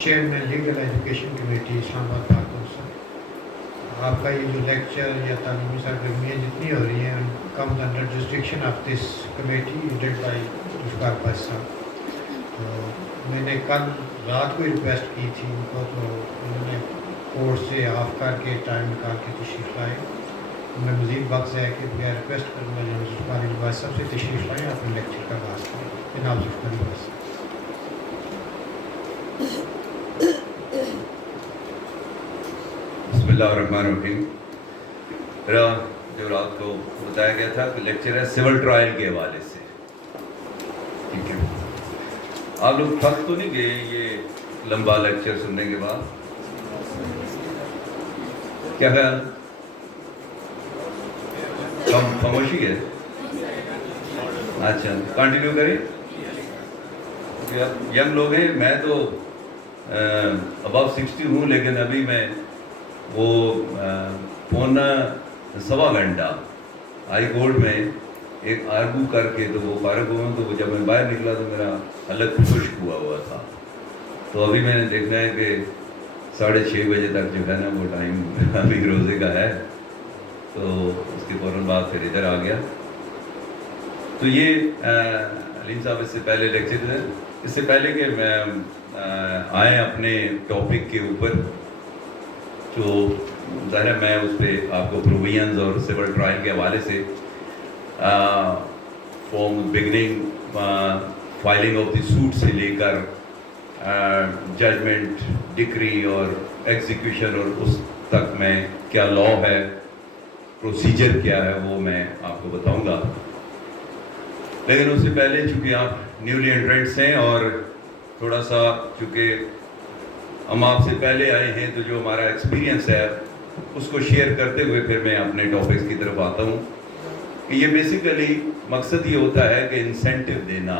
Chairman legal education committee اسلام آباد پاک council. آپ کا یہ جو لیکچر یا تعلیمی سرگرمیاں جتنی ہو رہی ہیں comes under jurisdiction of this committee headed by Zulfiqar Pasha sahab. تو میں نے کل رات کو ریکویسٹ کی تھی ان کو، تو انہوں نے کورٹ سے آف کر کے ٹائم نکال کے تشریف لائے. میں مزید وقت ضائع کے بغیر ریکویسٹ کروں گا جناب ذوالفقار الباز صاحب سے تشریف لائیں، اپنے لیکچر کا آغاز کریں. جناب ذوالفقار الباز صاحب. بسم اللہ الرحمن الرحیم. میرا جو رات کو بتایا گیا تھا کہ لیکچر ہے سول ٹرائل کے حوالے سے. ٹھیک ہے، آپ لوگ تھک تو نہیں گئے یہ لمبا لیکچر سننے کے بعد؟ کیا خیال؟ خاموشی ہے؟ اچھا کنٹینیو کریں. ینگ لوگ ہیں، میں تو ابو 60 ہوں، لیکن ابھی میں وہ پونا سوا گھنٹہ ہائی کورٹ میں ایک آرگو کر کے تو وہ فارغ ہوا. تو جب میں باہر نکلا تو میرا حلق خشک ہوا تھا. تو ابھی میں نے دیکھنا ہے کہ 6:30 بجے تک جو ہے نا وہ ٹائم ابھی روزے کا ہے، تو اس کے فوراً بعد پھر ادھر آ گیا. تو یہ علیم صاحب اس سے پہلے لیکچر ہے، اس سے پہلے کہ میں آئیں اپنے ٹاپک کے اوپر، جو ظاہر ہے میں اس پہ آپ کو پروویژنز اور سول ٹرائل کے حوالے سے from beginning filing of the suit سے لے کر ججمنٹ، ڈکری اور ایگزیکیوشن اور اس تک میں کیا لا ہے، پروسیجر کیا ہے، وہ میں آپ کو بتاؤں گا. لیکن اس سے پہلے چونکہ آپ نیولی انٹرنٹس ہیں اور تھوڑا سا چونکہ ہم آپ سے پہلے آئے ہیں، تو جو ہمارا ایکسپیرینس ہے اس کو شیئر کرتے ہوئے پھر میں اپنے ٹاپکس کی طرف آتا ہوں. کہ یہ بیسیکلی مقصد یہ ہوتا ہے کہ انسینٹیو دینا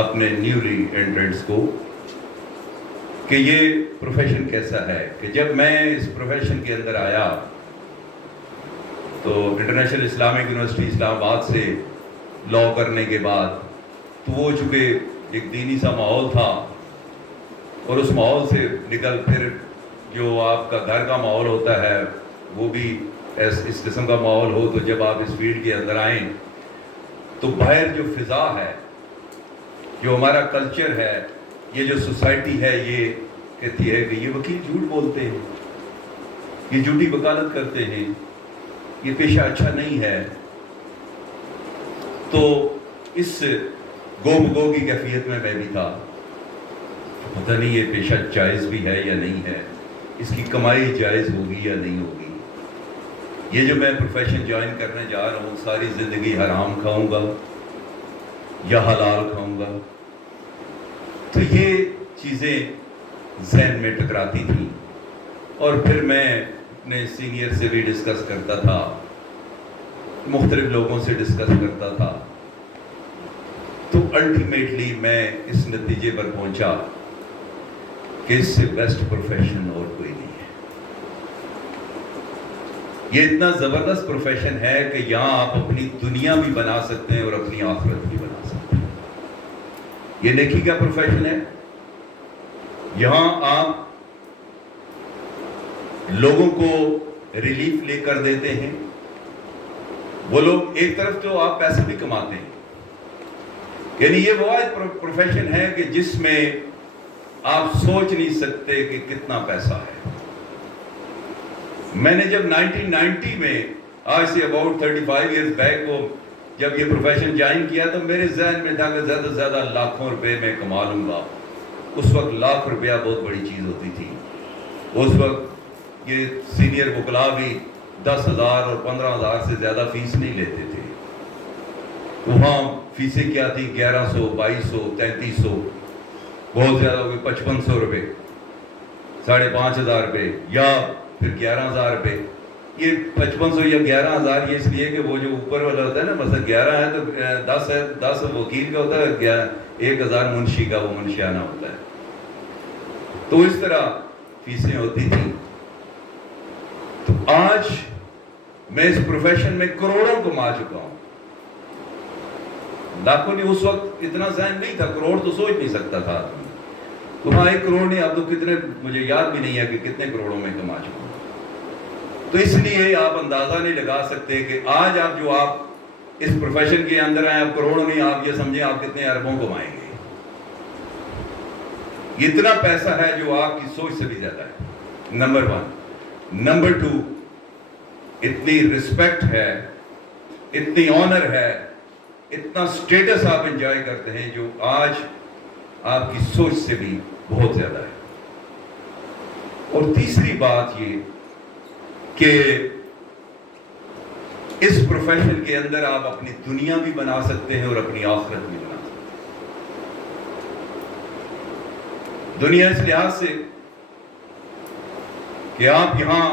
اپنے نیولی انٹرنٹس کو کہ یہ پروفیشن کیسا ہے. کہ جب میں اس پروفیشن کے اندر آیا تو انٹرنیشنل اسلامک یونیورسٹی اسلام آباد سے لا کرنے کے بعد، تو وہ چونکہ ایک دینی سا ماحول تھا، اور اس ماحول سے نکل پھر جو آپ کا گھر کا ماحول ہوتا ہے وہ بھی اس قسم کا ماحول ہو. تو جب آپ اس فیلڈ کے اندر آئیں تو باہر جو فضا ہے، جو ہمارا کلچر ہے، یہ جو سوسائٹی ہے، یہ کہتی ہے کہ یہ وکیل جھوٹ بولتے ہیں، یہ جھوٹی وکالت کرتے ہیں، یہ پیشہ اچھا نہیں ہے. تو اس گو کی کیفیت میں بھی تھا، پتہ نہیں یہ پیشہ جائز بھی ہے یا نہیں ہے، اس کی کمائی جائز ہوگی یا نہیں ہوگی. یہ جو میں پروفیشن جوائن کرنے جا رہا ہوں، ساری زندگی حرام کھاؤں گا یا حلال کھاؤں گا. تو یہ چیزیں ذہن میں ٹکراتی تھیں، اور پھر میں اپنے سینئر سے بھی ڈسکس کرتا تھا، مختلف لوگوں سے ڈسکس کرتا تھا. تو الٹیمیٹلی میں اس نتیجے پر پہنچا کہ اس سے بیسٹ پروفیشن اور کوئی نہیں ہے. یہ اتنا زبردست پروفیشن ہے کہ یہاں آپ اپنی دنیا بھی بنا سکتے ہیں اور اپنی آخرت بھی بنا سکتے ہیں. یہ نیکی کا پروفیشن ہے. یہاں آپ لوگوں کو ریلیف لے کر دیتے ہیں. وہ لوگ ایک طرف تو آپ پیسے بھی کماتے ہیں، یعنی یہ وہ پروفیشن ہے کہ جس میں آپ سوچ نہیں سکتے کہ کتنا پیسہ ہے. میں نے جب 1990 میں، آج سے اباؤٹ 35 ایئرز بیک کو جب یہ پروفیشن جوائن کیا، تو میرے ذہن میں تھا کہ زیادہ سے زیادہ لاکھوں روپے میں کما لوں گا. اس وقت ₹1,00,000 بہت بڑی چیز ہوتی تھی. اس وقت یہ سینئر وکلاء بھی 10,000 اور 15,000 سے زیادہ فیس نہیں لیتے تھے. وہاں فیسیں کیا تھی؟ 1100، 2200، 3300، بہت زیادہ ہو گئی 5500 روپے، 5,500 یا پھر 11,000. یہ 5500 یا 11,000 یہ اس لیے کہ وہ جو اوپر والا ہوتا ہے نا، مثلا 11 ہے تو 10 ہے، 10 وکیل کا ہوتا ہے، 1,000 منشی کا، وہ منشیانہ ہوتا ہے. تو اس طرح فیسیں ہوتی تھیں. تو آج میں اس پروفیشن میں کروڑوں کما چکا ہوں. لاکھوں نہیں، اس وقت اتنا ذہن نہیں تھا، کروڑ تو سوچ نہیں سکتا تھا. تو وہاں 1 کروڑ نہیں، اب تو کتنے مجھے یاد بھی نہیں ہے کہ کتنے کروڑوں میں کما چکا ہوں. تو اس لیے آپ اندازہ نہیں لگا سکتے کہ آج آپ جو آپ اس پروفیشن کے اندر آئے، آپ کروڑوں نہیں، آپ یہ سمجھیں آپ کتنے اربوں کمائیں گے. اتنا پیسہ ہے جو آپ کی سوچ سے بھی زیادہ ہے. نمبر 1. نمبر 2، اتنی رسپیکٹ ہے، اتنی آنر ہے، اتنا سٹیٹس آپ انجوائے کرتے ہیں جو آج آپ کی سوچ سے بھی بہت زیادہ ہے. اور تیسری بات یہ کہ اس پروفیشن کے اندر آپ اپنی دنیا بھی بنا سکتے ہیں اور اپنی آخرت بھی بنا سکتے ہیں. دنیا اس لحاظ سے کہ آپ یہاں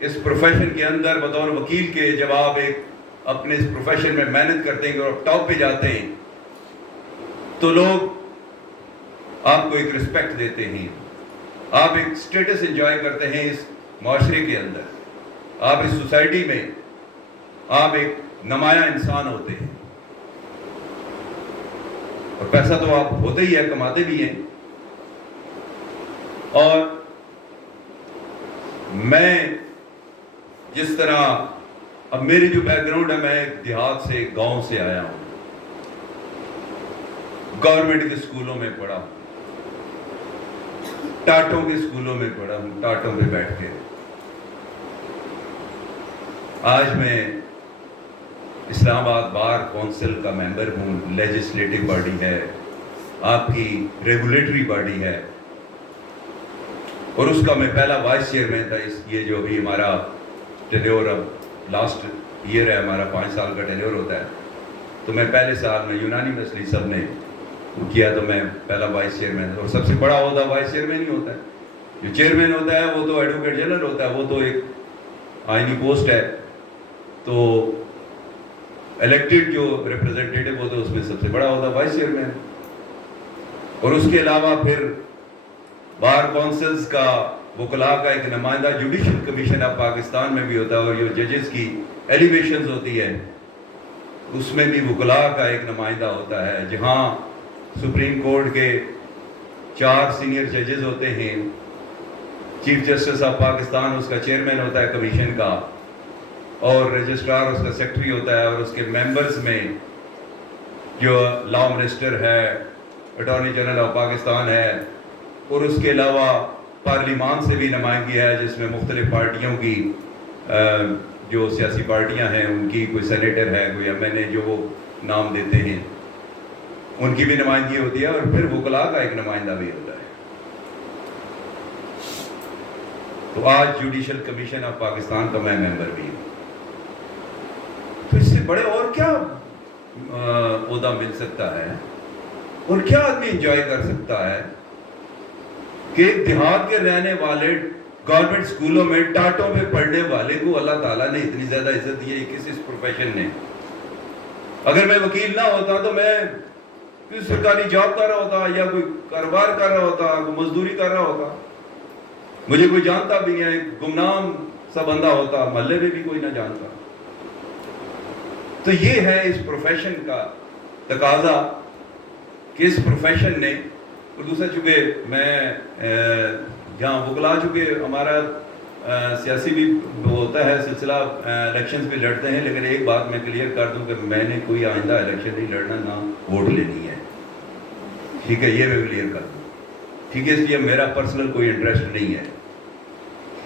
اس پروفیشن کے اندر بطور وکیل کے جب آپ ایک اپنے اس پروفیشن میں محنت کرتے ہیں اور ٹاپ پہ جاتے ہیں تو لوگ آپ کو ایک رسپیکٹ دیتے ہیں، آپ ایک سٹیٹس انجوائے کرتے ہیں اس معاشرے کے اندر، آپ اس سوسائٹی میں آپ ایک نمایاں انسان ہوتے ہیں. اور پیسہ تو آپ ہوتے ہی ہے، کماتے بھی ہیں. اور میں جس طرح اب میری جو بیک گراؤنڈ ہے، میں ایک دیہات سے، ایک گاؤں سے آیا ہوں، گورنمنٹ کے اسکولوں میں پڑھا ہوں، ٹاٹوں کے اسکولوں میں پڑھا ہوں، ٹاٹوں پہ بیٹھ کے. آج میں اسلام آباد بار کونسل کا ممبر ہوں. لیجسلیٹو باڈی ہے، آپ کی ریگولیٹری باڈی ہے، اور اس کا میں پہلا وائس چیئرمین تھا. یہ جو ابھی ہمارا ٹینیور اب لاسٹ ایئر ہے، ہمارا 5 سال کا ٹینیور ہوتا ہے، تو میں پہلے سال میں یونانیمسلی سب نے کیا تو میں پہلا وائس چیئرمین. اور سب سے بڑا عہدہ وائس چیئرمین ہی ہوتا ہے. جو چیئرمین ہوتا ہے وہ تو ایڈوکیٹ جنرل ہوتا ہے، وہ تو ایک آئینی پوسٹ ہے. تو الیکٹڈ جو ریپرزنٹیٹو ہوتا ہے اس میں سب سے بڑا عہدہ وائس چیئرمین. اور اس کے علاوہ پھر بار کونسلز کا، وکلاء کا ایک نمائندہ جوڈیشل کمیشن آف پاکستان میں بھی ہوتا ہے، اور جو ججز کی ایلیویشنز ہوتی ہے اس میں بھی وکلاء کا ایک نمائندہ ہوتا ہے. جہاں سپریم کورٹ کے 4 سینئر ججز ہوتے ہیں، چیف جسٹس آف پاکستان اس کا چیئرمین ہوتا ہے کمیشن کا، اور رجسٹرار اس کا سیکرٹری ہوتا ہے. اور اس کے ممبرز میں جو لا منسٹر ہے، اٹارنی جنرل آف پاکستان ہے، اور اس کے علاوہ پارلیمان سے بھی نمائندگی ہے جس میں مختلف پارٹیوں کی جو سیاسی پارٹیاں ہیں ان کی کوئی سینیٹر ہے، کوئی ایم این اے جو وہ نام دیتے ہیں، ان کی بھی نمائندگی ہوتی ہے. اور پھر وکلاء کا ایک نمائندہ بھی ہوتا ہے. تو آج جوڈیشل کمیشن آف پاکستان کا میں ممبر بھی ہوں. تو اس سے بڑے اور کیا عہدہ مل سکتا ہے، اور کیا آدمی انجوائے کر سکتا ہے کہ ایک دیہات کے رہنے والے گورنمنٹ اسکولوں میں ٹاٹوں میں پڑھنے والے کو اللہ تعالیٰ نے اتنی زیادہ عزت دی ہے کسی اس پروفیشن نے. اگر میں وکیل نہ ہوتا تو میں کوئی سرکاری جاب کر رہا ہوتا، یا کوئی کاروبار کر رہا ہوتا، کوئی مزدوری کر رہا ہوتا، مجھے کوئی جانتا بھی نہیں، ایک گمنام سا بندہ ہوتا، محلے میں بھی کوئی نہ جانتا. تو یہ ہے اس پروفیشن کا تقاضا کہ اس پروفیشن نے. اور دوسرا چونکہ میں جہاں وکلا، چونکہ ہمارا سیاسی بھی ہوتا ہے سلسلہ، الیکشنز بھی لڑتے ہیں، لیکن ایک بات میں کلیئر کر دوں کہ میں نے کوئی آئندہ الیکشن نہیں لڑنا، نہ ووٹ لینی ہے. ٹھیک ہے، یہ میں کلیئر کر دوں. ٹھیک ہے، اس لیے میرا پرسنل کوئی انٹرسٹ نہیں ہے.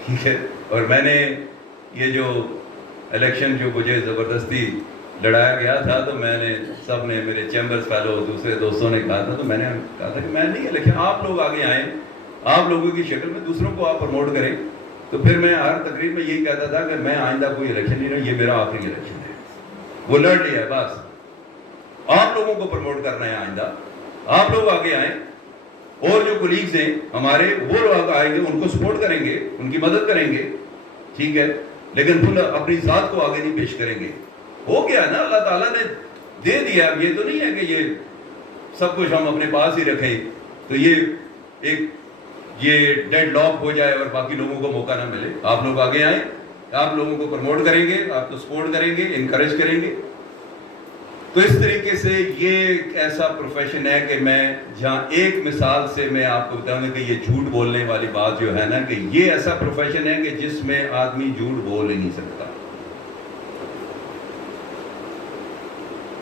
ٹھیک ہے. اور میں نے یہ جو الیکشن جو مجھے زبردستی لڑایا گیا تھا، تو میں نے سب نے، میرے چیمبرز فیلو دوسرے دوستوں نے کہا تھا، تو میں نے کہا تھا کہ میں نہیں الیکشن، آپ لوگ آگے آئیں، آپ لوگوں کی شکل میں دوسروں کو آپ پروموٹ کریں. تو پھر میں ہر تقریب میں یہی کہتا تھا کہ میں آئندہ کوئی الیکشن نہیں رہا، یہ میرا آخری الیکشن ہے. وہ لڑ لیا ہے، بس آپ لوگوں کو پروموٹ کرنا ہے. آئندہ آپ لوگ آگے آئیں، اور جو کولیگز ہیں ہمارے وہ لوگ آئیں گے، ان کو سپورٹ کریں گے، ان کی مدد کریں گے. ٹھیک ہے، لیکن پھر اپنی ذات کو آگے نہیں پیش کریں گے. ہو گیا نا، اللہ تعالیٰ نے دے دیا. اب یہ تو نہیں ہے کہ یہ سب کچھ ہم اپنے پاس ہی رکھیں تو یہ ڈیڈ لاک ہو جائے اور باقی لوگوں کو موقع نہ ملے. آپ لوگ آگے آئیں، آپ لوگوں کو پروموٹ کریں گے، آپ کو سپورٹ کریں گے، انکریج کریں گے. تو اس طریقے سے یہ ایک ایسا پروفیشن ہے کہ میں جہاں ایک مثال سے میں آپ کو بتاؤں گا کہ یہ جھوٹ بولنے والی بات جو ہے نا کہ یہ ایسا پروفیشن ہے کہ جس میں آدمی جھوٹ بول ہی نہیں سکتا.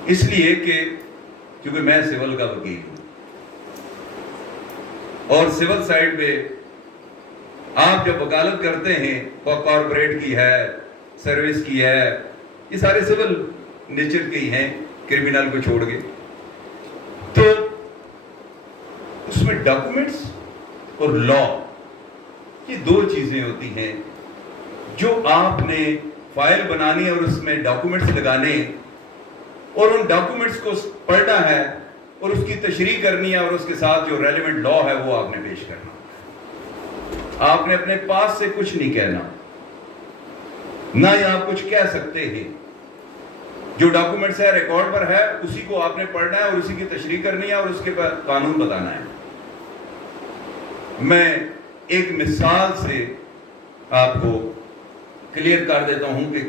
اس لیے کہ کیونکہ میں سول کا وکیل ہوں اور سول سائڈ پہ آپ جب وکالت کرتے ہیں کارپوریٹ کی ہے, سروس کی ہے, یہ سارے سول نیچر کے ہی ہیں کرمینل کو چھوڑ کے, تو اس میں ڈاکومنٹس اور لا یہ دو چیزیں ہوتی ہیں جو آپ نے فائل بنانی اور اس میں ڈاکومنٹس لگانے اور ان ڈاکومنٹس کو پڑھنا ہے اور اس کی تشریح کرنی ہے اور اس کے ساتھ جو ریلیونٹ لا ہے وہ آپ نے پیش کرنا. آپ نے اپنے پاس سے کچھ نہیں کہنا, نہ ہی آپ کچھ کہہ سکتے ہیں. جو ڈاکومنٹس ہے ریکارڈ پر ہے اسی کو آپ نے پڑھنا ہے اور اسی کی تشریح کرنی ہے اور اس کے بعد قانون بتانا ہے. میں ایک مثال سے آپ کو کلیئر کر دیتا ہوں کہ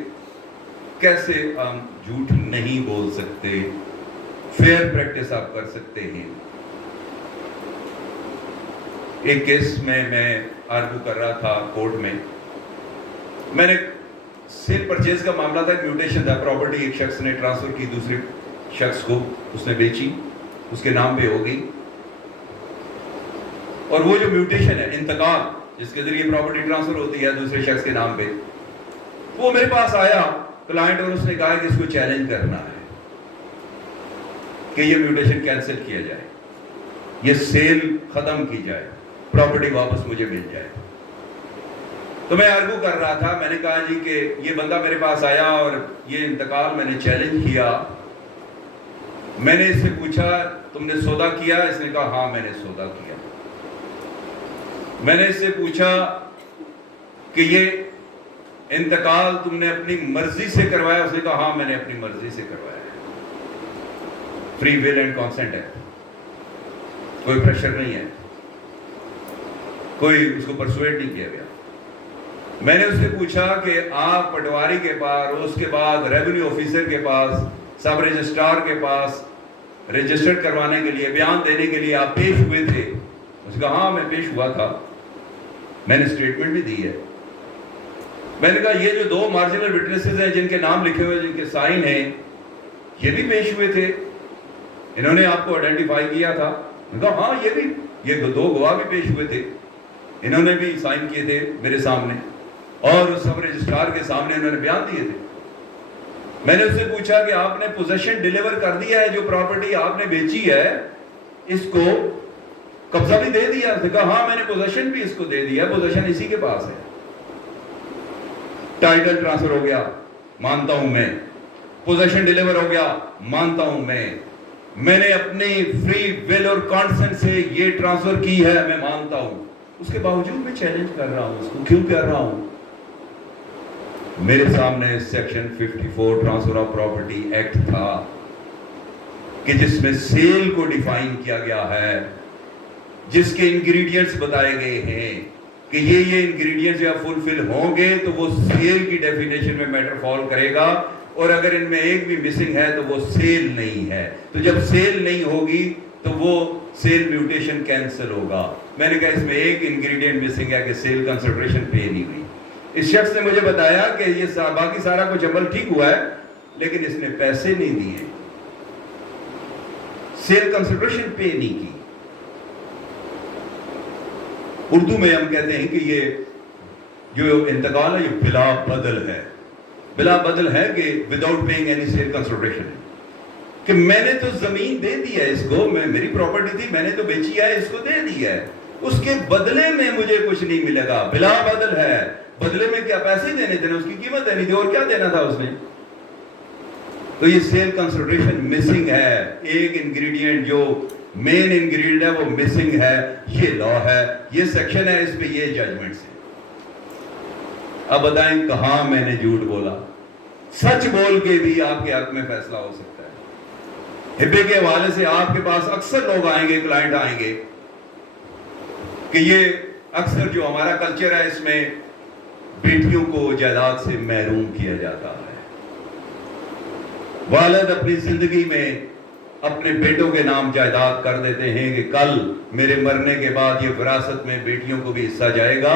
کیسے ہم جھوٹ نہیں بول سکتے, فیئر پریکٹس آپ کر سکتے ہیں. ایک کیس میں آرگو کر رہا تھا کورٹ میں نے سیل پرچیز کا معاملہ تھا, میوٹیشن تھا, پراپرٹی ایک شخص نے ٹرانسفر کی دوسرے شخص کو, اس نے بیچی, اس کے نام پہ ہو گئی, اور وہ جو میوٹیشن ہے انتقال جس کے ذریعے پراپرٹی ٹرانسفر ہوتی ہے دوسرے شخص کے نام پہ, وہ میرے پاس آیا کلائنٹ اور اس نے کہا کہ اس کو چیلنج کرنا ہے کہ یہ میوٹیشن کینسل کیا جائے, یہ سیل ختم کی جائے, پراپرٹی واپس مجھے مل جائے. تو میں آرگو کر رہا تھا, میں نے کہا جی کہ یہ بندہ میرے پاس آیا اور یہ انتقال میں نے چیلنج کیا. میں نے اس سے پوچھا تم نے سودا کیا؟ اس نے کہا ہاں میں نے سودا کیا. میں نے اس سے پوچھا کہ یہ انتقال تم نے اپنی مرضی سے کروایا؟ اس نے کہا ہاں میں نے اپنی مرضی سے کروایا. فری ول اینڈ کانسنٹ ہے, کوئی پریشر نہیں ہے, کوئی اس کو پرسویٹ نہیں کیا گیا. میں نے اس سے پوچھا کہ آپ پٹواری کے پاس, اس کے بعد ریونیو آفیسر کے پاس, سب رجسٹرار کے پاس رجسٹر کروانے کے لیے, بیان دینے کے لیے آپ پیش ہوئے تھے؟ اس نے کہا ہاں میں پیش ہوا تھا, میں نے اسٹیٹمنٹ بھی دی ہے. میں نے کہا یہ جو دو مارجنل وٹنسز ہیں جن کے نام لکھے ہوئے, جن کے سائن ہیں, یہ بھی پیش ہوئے تھے, انہوں نے آپ کو آئیڈینٹیفائی کیا تھا؟ میں نے کہا ہاں یہ بھی, یہ دو گواہ بھی پیش ہوئے تھے, انہوں نے بھی سائن کیے تھے میرے سامنے اور سب رجسٹرار کے سامنے انہوں نے بیان دیے تھے. میں نے اس سے پوچھا کہ آپ نے پوزیشن ڈیلیور کر دیا ہے, جو پراپرٹی آپ نے بیچی ہے اس کو قبضہ بھی دے دیا؟ اس نے کہا ہاں میں نے پوزیشن بھی اس کو دے دیا, پوزیشن اسی کے پاس ہے. ٹائٹل ٹرانسفر ہو گیا, مانتا ہوں میں. پوزیشن ڈیلیور ہو گیا, مانتا ہوں میں. میں نے اپنی فری ول اور کانسنٹ سے یہ ٹرانسفر کی ہے, میں مانتا ہوں. اس کے باوجود میں چیلنج کر رہا ہوں, اس کو کیوں کر رہا ہوں؟ میرے سامنے section 54 transfer of property act تھا کہ جس میں سیل کو ڈیفائن کیا گیا ہے, جس کے انگریڈینٹس بتائے گئے ہیں کہ یہ انگریڈینٹس یا فلفل ہوں گے تو وہ سیل کی ڈیفینیشن میں میٹر فال کرے گا, اور اگر ان میں ایک بھی مسنگ ہے تو وہ سیل نہیں ہے. تو جب سیل نہیں ہوگی تو وہ سیل میوٹیشن کینسل ہوگا. میں نے کہا اس میں ایک انگریڈینٹ مسنگ ہے کہ سیل کنسیڈریشن پے نہیں ہوئی. اس شخص نے مجھے بتایا کہ یہ باقی سارا کچھ عمل ٹھیک ہوا ہے لیکن اس نے پیسے نہیں دیے, سیل کنسیڈریشن پے نہیں کی. اردو میں ہم کہتے ہیں کہ یہ جو انتقال ہے یہ بلا بدل ہے. بلا بدل ہے کہ without paying any sale consideration, کہ میں نے تو زمین دے دی ہے اس کو, میری پراپرٹی تھی, میں نے تو بیچی ہے, اس کو دے دی ہے, اس کے بدلے میں مجھے کچھ نہیں ملے گا. بلا بدل ہے, بدلے میں کیا پیسے دینے تھے, اس کی قیمت دینی تھی, اور کیا دینا تھا اس نے. تو یہ سیل کنسیڈریشن مسنگ ہے, ایک انگریڈینٹ جو مین انگریڈینٹ ہے وہ مسنگ ہے. یہ لا ہے, یہ سیکشن ہے, اس پہ یہ ججمنٹس ہے. اب بتائیں کہاں میں نے جھوٹ بولا؟ سچ بول کے بھی آپ کے حق میں فیصلہ ہو سکتا ہے. ہبے کے حوالے سے آپ کے پاس اکثر لوگ آئیں گے, کلائنٹ آئیں گے کہ یہ اکثر جو ہمارا کلچر ہے اس میں بیٹیوں کو جائیداد سے محروم کیا جاتا ہے. والد اپنی زندگی میں اپنے بیٹوں کے نام جائیداد کر دیتے ہیں کہ کل میرے مرنے کے بعد یہ وراثت میں بیٹیوں کو بھی حصہ جائے گا،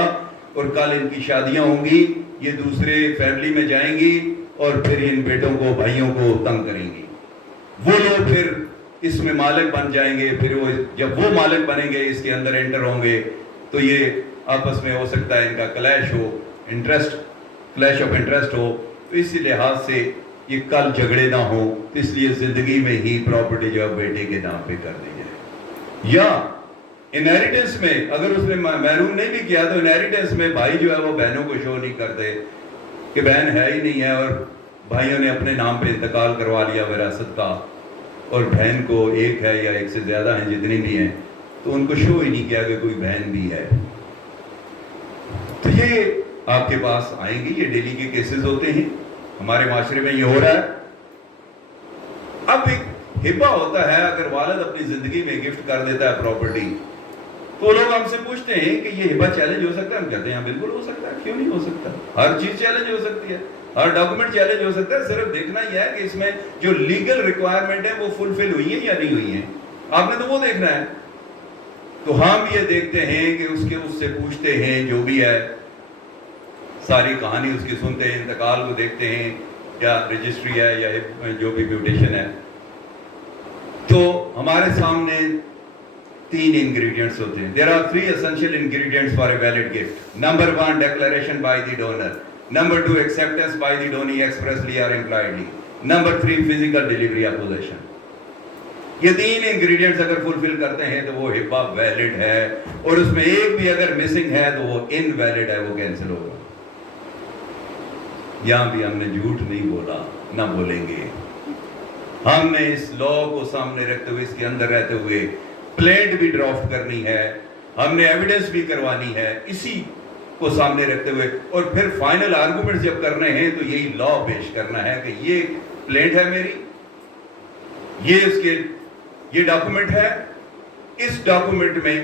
اور کل ان کی شادیاں ہوں گی، یہ دوسرے فیملی میں جائیں گی اور پھر ان بیٹوں کو بھائیوں کو تنگ کریں گی، وہ لوگ پھر اس میں مالک بن جائیں گے، پھر وہ جب وہ مالک بنیں گے اس کے اندر انٹر ہوں گے تو یہ آپس میں ہو سکتا ہے ان کا کلیش آف انٹرسٹ ہو، تو اسی لحاظ سے یہ کل جھگڑے نہ ہو، اس لیے زندگی میں ہی پراپرٹی جو ہے بیٹے کے نام پہ کر دی جائے، یا انہیریٹنس میں اگر اس نے محروم نہیں بھی کیا تو انہیریٹنس میں بھائی جو ہے وہ بہنوں کو شو نہیں کرتے کہ بہن ہے ہی نہیں ہے، اور بھائیوں نے اپنے نام پہ انتقال کروا لیا وراثت کا، اور بہن کو ایک ہے یا ایک سے زیادہ ہیں جتنی بھی ہیں تو ان کو شو ہی نہیں کیا کہ کوئی بہن بھی ہے، تو یہ آپ کے پاس آئیں گی، یہ ڈیلی کے کیسز ہوتے ہیں، ہمارے معاشرے میں یہ ہو رہا ہے۔ اب ایک ہبہ ہوتا ہے، اگر والد اپنی زندگی میں گفٹ کر دیتا ہے پراپرٹی تو لوگ ہم سے پوچھتے ہیں کہ یہ ہبہ چیلنج ہو سکتا ہے، ہم کہتے ہیں بالکل ہو سکتا ہے، کیوں نہیں ہو سکتا، ہر چیز چیلنج ہو سکتی ہے، ہر ڈاکومنٹ چیلنج ہو سکتا ہے، صرف دیکھنا یہ ہے کہ اس میں جو لیگل ریکوائرمنٹ ہے وہ فلفل ہوئی ہیں یا نہیں ہوئی ہیں، آپ نے تو وہ دیکھنا ہے۔ تو ہم یہ دیکھتے ہیں کہ اس سے پوچھتے ہیں، جو بھی ہے ساری کہانی اس کی سنتے ہیں، انتقال کو دیکھتے ہیں، یا رجسٹری ہے یا جو بھی میوٹیشن ہے، تو ہمارے سامنے 3 ingredients ہوتے ہیں۔ There are 3 essential ingredients for a valid gift. Number 1, declaration by the donor. Number 2, acceptance by the donee expressly or impliedly. Number 3, physical delivery of possession. یہ 3 ingredients اگر فلفل کرتے ہیں تو وہ ہبہ ویلڈ ہے، اور اس میں ایک بھی اگر مسنگ ہے تو وہ انویلڈ ہے، وہ کینسل ہوگا۔ یہاں بھی ہم نے جھوٹ نہیں بولا، نہ بولیں گے، ہم نے اس لا کو سامنے رکھتے ہوئے، اس کے اندر رہتے ہوئے پلینٹ بھی ڈرافٹ کرنی ہے، ہم نے ایویڈنس بھی کروانی ہے اسی کو سامنے رکھتے ہوئے، اور پھر فائنل آرگومنٹ جب کرنے ہیں تو یہی لا پیش کرنا ہے کہ یہ پلینٹ ہے میری، یہ ڈاکومنٹ ہے، اس ڈاکومنٹ میں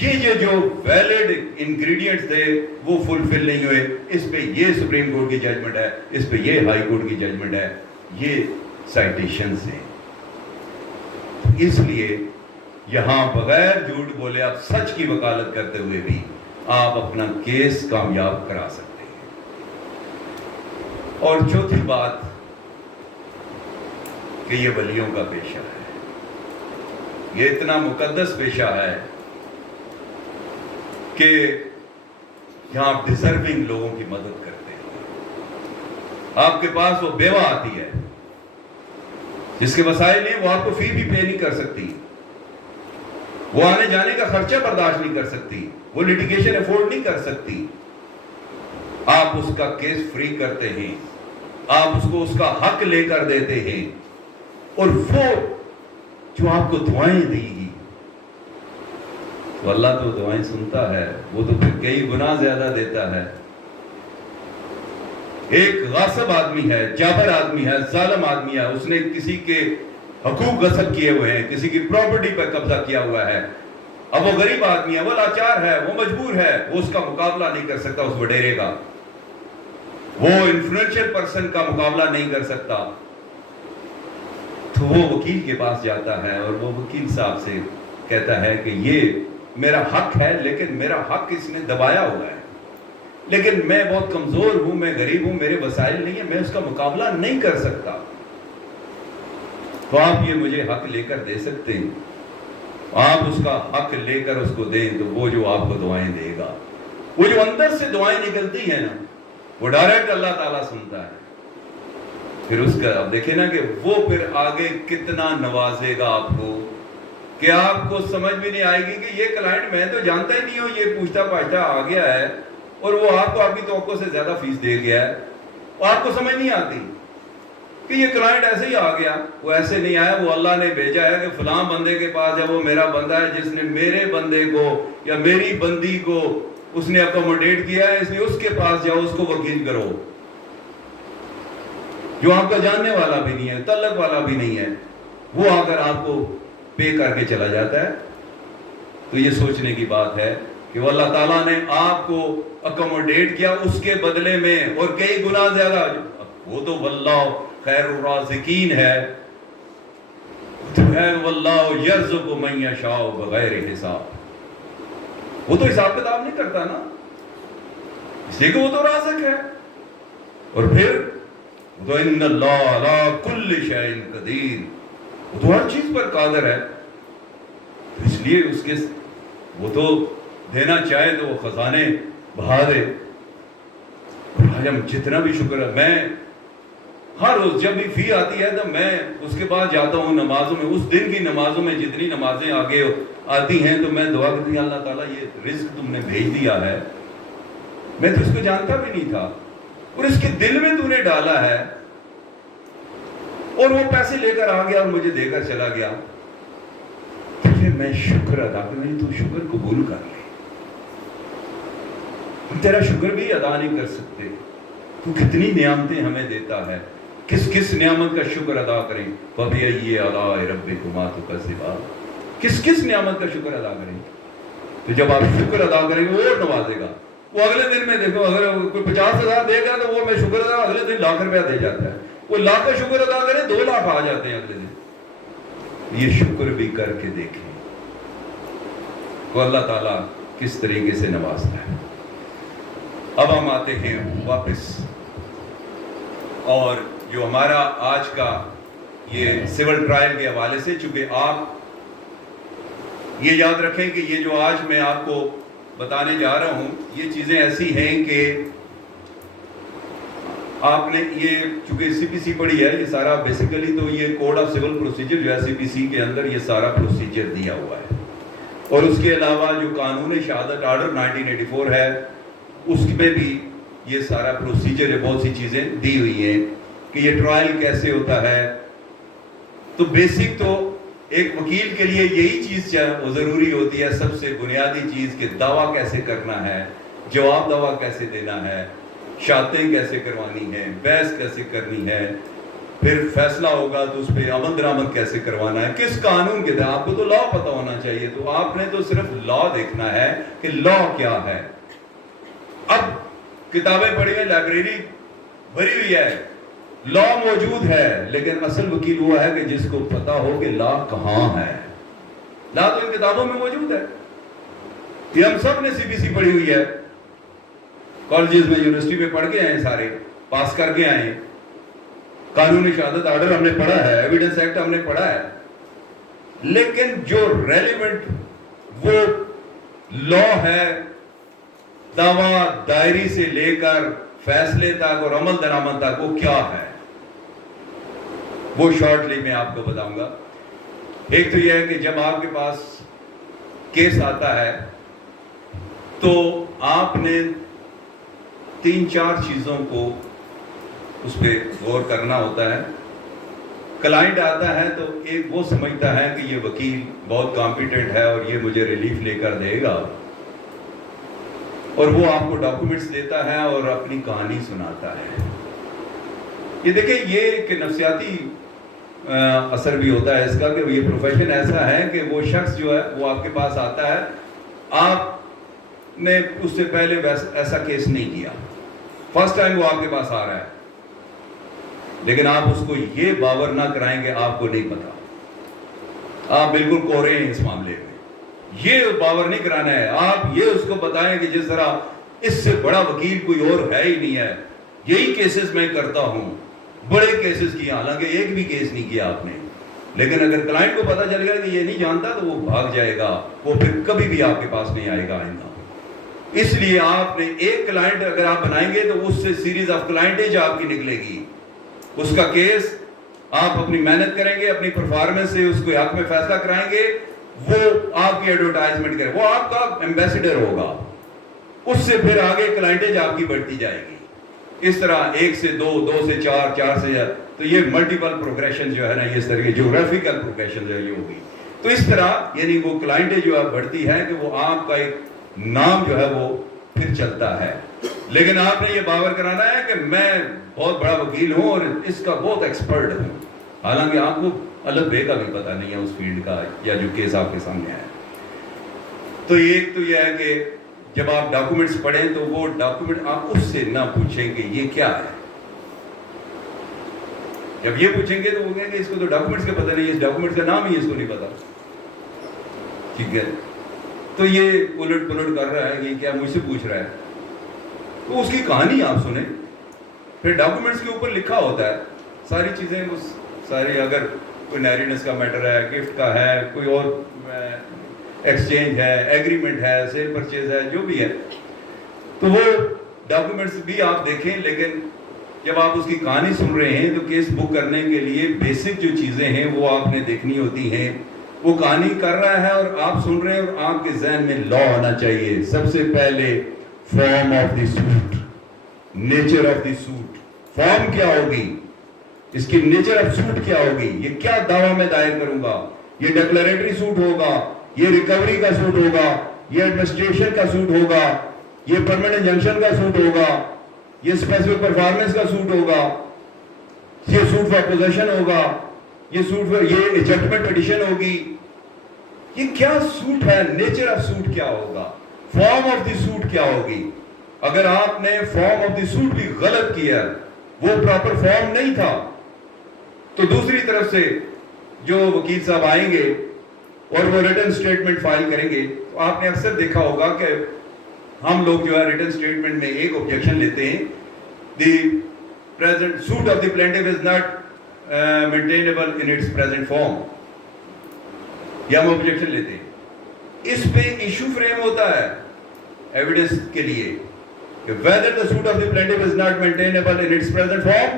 یہ جو ویلڈ انگریڈینٹس تھے وہ فلفل نہیں ہوئے، اس پہ یہ سپریم کورٹ کی ججمنٹ ہے، اس پہ یہ ہائی کورٹ کی ججمنٹ ہے، یہ سائٹیشنز ہیں۔ اس لیے یہاں بغیر جھوٹ بولے آپ سچ کی وکالت کرتے ہوئے بھی آپ اپنا کیس کامیاب کرا سکتے ہیں۔ اور چوتھی بات کہ یہ ولیوں کا پیشہ ہے، یہ اتنا مقدس پیشہ ہے کہ یہاں آپ ڈیزرونگ لوگوں کی مدد کرتے ہیں۔ آپ کے پاس وہ بیوہ آتی ہے جس کے وسائل نہیں، وہ آپ کو فی بھی پے نہیں کر سکتی، وہ آنے جانے کا خرچہ برداشت نہیں کر سکتی، وہ لیٹیگیشن افورڈ نہیں کر سکتی، آپ اس کا کیس فری کرتے ہیں، آپ اس کو اس کا حق لے کر دیتے ہیں، اور وہ جو آپ کو دعائیں دے گی تو اللہ تو دعائیں سنتا ہے، وہ تو پھر کئی گنا زیادہ دیتا ہے۔ ایک غاصب آدمی ہے، جابر آدمی ہے، ظالم آدمی ہے، اس نے کسی کے حقوق غصب کیے ہوئے ہیں، کسی کی پراپرٹی پر قبضہ کیا ہوا ہے، اب وہ غریب آدمی ہے، وہ لاچار ہے، وہ مجبور ہے، وہ اس کا مقابلہ نہیں کر سکتا، اس وڈیرے کا، وہ انفلوئنشل پرسن کا مقابلہ نہیں کر سکتا، تو وہ وکیل کے پاس جاتا ہے اور وہ وکیل صاحب سے کہتا ہے کہ یہ میرا حق ہے، لیکن میرا حق اس نے دبایا ہوا ہے، لیکن میں بہت کمزور ہوں، میں غریب ہوں، میرے وسائل نہیں ہیں، میں اس کا مقابلہ نہیں کر سکتا، تو آپ یہ مجھے حق لے کر دے سکتے ہیں؟ آپ اس کا حق لے کر اس کو دیں تو وہ جو آپ کو دعائیں دے گا، وہ جو اندر سے دعائیں نکلتی ہیں نا، وہ ڈائریکٹ اللہ تعالیٰ سنتا ہے۔ پھر اس کا اب دیکھیں نا کہ وہ پھر آگے کتنا نوازے گا آپ کو، کہ آپ کو سمجھ بھی نہیں آئے گی کہ یہ کلائنٹ میں تو جانتا ہی نہیں ہوں، یہ پوچھتا پاچھتا آ گیا ہے اور وہ آپ کو آپ کی توقع سے زیادہ فیس دے گیا ہے، اور آپ کو سمجھ نہیں آتی کہ یہ کلائنٹ ایسے ہی آ گیا، وہ ایسے نہیں آیا، وہ اللہ نے بھیجا ہے کہ فلاں بندے کے پاس جب وہ میرا بندہ ہے جس نے میرے بندے کو یا میری بندی کو اس نے اکوموڈیٹ کیا ہے، اس لیے اس کے پاس جاؤ، اس کو وکیل کرو، جو آپ کا جاننے والا بھی نہیں ہے، تعلق والا بھی نہیں ہے، وہ آ کر آپ کو پے کر کے چلا جاتا ہے۔ تو یہ سوچنے کی بات ہے کہ وہ اللہ تعالیٰ نے آپ کو اکوموڈیٹ کیا اس کے بدلے میں، اور کئی گنا زیادہ، وہ تو واللہ خیر الرازقین ہے تو ہے واللہ یرزق من یشاء بغیر حساب. وہ تو حساب کتاب نہیں کرتا نا, اس لیے کہ وہ تو رازق ہے. اور پھر تو ان اللہ علی کل شیء قدیر, وہ تو ہر چیز پر قادر ہے. اس لیے اس کے وہ تو دینا چاہے تو وہ خزانے بہا دے. آج ہم جتنا بھی شکر ہے, میں ہر روز جب بھی فی آتی ہے تو میں اس کے بعد جاتا ہوں نمازوں میں, اس دن کی نمازوں میں جتنی نمازیں آگے آتی ہیں تو میں دعا کرتی ہوں اللہ تعالیٰ یہ رزق تم نے بھیج دیا ہے, میں تو اس کو جانتا بھی نہیں تھا اور اس کے دل میں تو نے ڈالا ہے, اور وہ پیسے لے کر آ گیا اور مجھے دے کر چلا گیا. پھر میں شکر ادا کروں, تو شکر قبول کر لے. ہم تیرا شکر بھی ادا نہیں کر سکتے, تو کتنی نعمتیں ہمیں دیتا ہے, کس کس نعمت کا شکر ادا کریں. فَبِأَيِّ آلَاءِ رَبِّكُمَا تُكَذِّبَانِ, کس کس نعمت کا شکر ادا کریں. تو جب آپ شکر ادا کریں گے وہ اور نوازے گا. وہ اگلے دن میں دیکھو, اگر کوئی 50,000 دے گا تو وہ میں شکر ادا, اگلے دن ₹1,00,000 دے جاتا ہے. وہ لاکھ کا شکر ادا کرے 2 لاکھ آ جاتے ہیں اگلے دن. یہ شکر بھی کر کے دیکھیں تو اللہ تعالیٰ کس طریقے سے نوازتا ہے. اب ہم آتے ہیں واپس, اور جو ہمارا آج کا یہ سول ٹرائل کے حوالے سے, چونکہ آپ یہ یاد رکھیں کہ یہ جو آج میں آپ کو بتانے جا رہا ہوں یہ چیزیں ایسی ہیں کہ آپ نے یہ چونکہ سی پی سی پڑھی ہے, یہ سارا بیسیکلی تو یہ کوڈ آف سول پروسیجر جو ہے سی پی سی کے اندر یہ سارا پروسیجر دیا ہوا ہے. اور اس کے علاوہ جو قانون شہادت آرڈر 1984 ہے اس میں بھی یہ سارا پروسیجر ہے, بہت سی چیزیں دی ہوئی ہیں کہ یہ ٹرائل کیسے ہوتا ہے. تو بیسک تو ایک وکیل کے لیے یہی چیز وہ ضروری ہوتی ہے, سب سے بنیادی چیز کہ دعویٰ کیسے کرنا ہے, جواب دعویٰ کیسے دینا ہے, شہادتیں کیسے کروانی ہے, بحث کیسے کرنی ہے, پھر فیصلہ ہوگا تو اس پہ عمل درآمد کیسے کروانا ہے, کس قانون کے تحت. آپ کو تو لا پتہ ہونا چاہیے, تو آپ نے تو صرف لا دیکھنا ہے کہ لا کیا ہے. اب کتابیں پڑھی ہیں, لائبریری بھری ہوئی ہے, لا موجود ہے, لیکن اصل وکیل وہ ہے کہ جس کو پتا ہو کہ لا کہاں ہے. لا تو ان کتابوں میں موجود ہے, یہ ہم سب نے سی بی سی پڑھی ہوئی ہے, کالجز میں یونیورسٹی میں پڑھ کے آئے ہیں, سارے پاس کر کے آئے ہیں. قانون شہادت آرڈر ہم نے پڑھا ہے, ایویڈنس ایکٹ ہم نے پڑھا ہے, لیکن جو ریلیونٹ وہ لا ہے دعویٰ دائری سے لے کر فیصلے تک اور عمل درآمد تک وہ کیا ہے, وہ شارٹلی میں آپ کو بتاؤں گا. ایک تو یہ ہے کہ جب آپ کے پاس کیس آتا ہے تو آپ نے 3-4 چیزوں کو اس پہ غور کرنا ہوتا ہے. کلائنٹ آتا ہے تو ایک وہ سمجھتا ہے کہ یہ وکیل بہت کمپیٹنٹ ہے اور یہ مجھے ریلیف لے کر دے گا, اور وہ آپ کو ڈاکومنٹس دیتا ہے اور اپنی کہانی سناتا ہے. یہ دیکھیں یہ ایک نفسیاتی اثر بھی ہوتا ہے اس کا کہ یہ پروفیشن ایسا ہے کہ وہ شخص جو ہے وہ آپ کے پاس آتا ہے, آپ نے اس سے پہلے ایسا کیس نہیں کیا, فرسٹ ٹائم وہ آپ کے پاس آ رہا ہے, لیکن آپ اس کو یہ باور نہ کرائیں کہ آپ کو نہیں پتا, آپ بالکل کورے ہیں اس معاملے میں. یہ باور نہیں کرانا ہے, آپ یہ اس کو بتائیں کہ جس طرح اس سے بڑا وکیل کوئی اور ہے ہی نہیں ہے, یہی کیسز میں کرتا ہوں, بڑے کیسز کیا, حالانکہ ایک بھی کیس نہیں کیا آپ نے. لیکن اگر کلائنٹ کو پتا چل گیا کہ یہ نہیں جانتا تو وہ بھاگ جائے گا, وہ پھر کبھی بھی آپ کے پاس نہیں آئے گا آئندہ. اس لیے آپ نے ایک کلائنٹ اگر آپ بنائیں گے تو اس سے سیریز آف کلائنٹیج آپ کی نکلے گی. اس کا کیس آپ اپنی محنت کریں گے, اپنی پرفارمنس سے اس کو حق میں فیصلہ کرائیں گے, وہ آپ کی ایڈورٹائزمنٹ کرے, وہ آپ کا ایمبیسڈر ہوگا, اس سے پھر آگے کلائنٹیج آپ کی بڑھتی جائے گی. اس طرح 1 سے 2, 2 سے 4, 4 سے, تو یہ ملٹیپل پروگریشن جو ہے نا, اس طرح کی جیوگرافیکل پروگریشن جو ہے یہ ہوگی. تو اس طرح یعنی وہ کلائنٹیج جو ہے بڑھتی ہے کہ وہ آپ کا ایک نام جو ہے وہ پھر چلتا ہے. لیکن آپ نے یہ باور کرانا ہے کہ میں بہت بڑا وکیل ہوں اور اس کا بہت ایکسپرٹ ہوں, حالانکہ آپ کو الگ بے کا بھی پتہ نہیں ہے اس فیلڈ کا یا جو کیس آپ کے سامنے ہے. تو ایک تو یہ ہے کہ جب آپ ڈاکومنٹس پڑھیں تو وہ ڈاکومنٹ آپ اس سے نہ پوچھیں کہ یہ کیا ہے, جب یہ پوچھیں گے تو وہ کہیں گے اس کو تو ڈاکومنٹس کا پتہ نہیں، اس ڈاکومنٹس کا نام ہی اس کو نہیں پتا. ٹھیک ہے، تو یہ الٹ پلٹ کر رہا ہے، یہ کیا مجھ سے پوچھ رہا ہے. تو اس کی کہانی آپ سنیں. پھر ڈاکومنٹس کے اوپر لکھا ہوتا ہے ساری چیزیں، اس ساری اگر کوئی نیرینس کا میٹر ہے، گفٹ کا ہے، کوئی اور ایکسچینج ہے، ایگریمنٹ ہے، سیل پرچیز ہے، جو بھی ہے، تو وہ ڈاکومنٹس بھی آپ دیکھیں. لیکن جب آپ اس کی کہانی سن رہے ہیں تو کیس بک کرنے کے لیے بیسک جو چیزیں ہیں وہ آپ نے دیکھنی ہوتی ہیں. وہ کہانی کر رہا ہے اور آپ سن رہے ہیں، اور آپ کے ذہن میں لا ہونا چاہیے. سب سے پہلے form of the suit, nature of the suit. Form کیا ہوگی، اس کی نیچر آف سوٹ کیا ہوگی، یہ کیا دعویٰ میں دائر کروں گا. یہ ڈکلریٹری سوٹ ہوگا، یہ ریکوری کا سوٹ ہوگا، یہ ایڈمنسٹریشن کا سوٹ ہوگا، یہ پرماننٹ انجنکشن کا سوٹ ہوگا، یہ اسپیسیفک پرفارمنس کا سوٹ ہوگا، یہ سوٹ فار پوزیشن ہوگا، یہ سوٹ فار، یہ ایجکٹمنٹ پیٹیشن ہوگی. یہ کیا سوٹ ہے، نیچر آف سوٹ کیا ہوگا، فارم آف دی سوٹ کیا ہوگی. اگر آپ نے فارم آف دی سوٹ بھی غلط کیا، وہ پراپر فارم نہیں تھا، تو دوسری طرف سے جو وکیل صاحب آئیں گے اور وہ ریٹن سٹیٹمنٹ فائل کریں گے، تو آپ نے اکثر دیکھا ہوگا کہ ہم لوگ جو ہے ریٹن سٹیٹمنٹ میں ایک آبجیکشن لیتے ہیں، دی present suit of the plaintiff is not maintainable in its present form. یہ ہم آبجیکشن لیتے ہیں. اس پہ ایشو فریم ہوتا ہے ایویڈنس کے لیے کہ whether the suit of the plaintiff is not maintainable in its present form.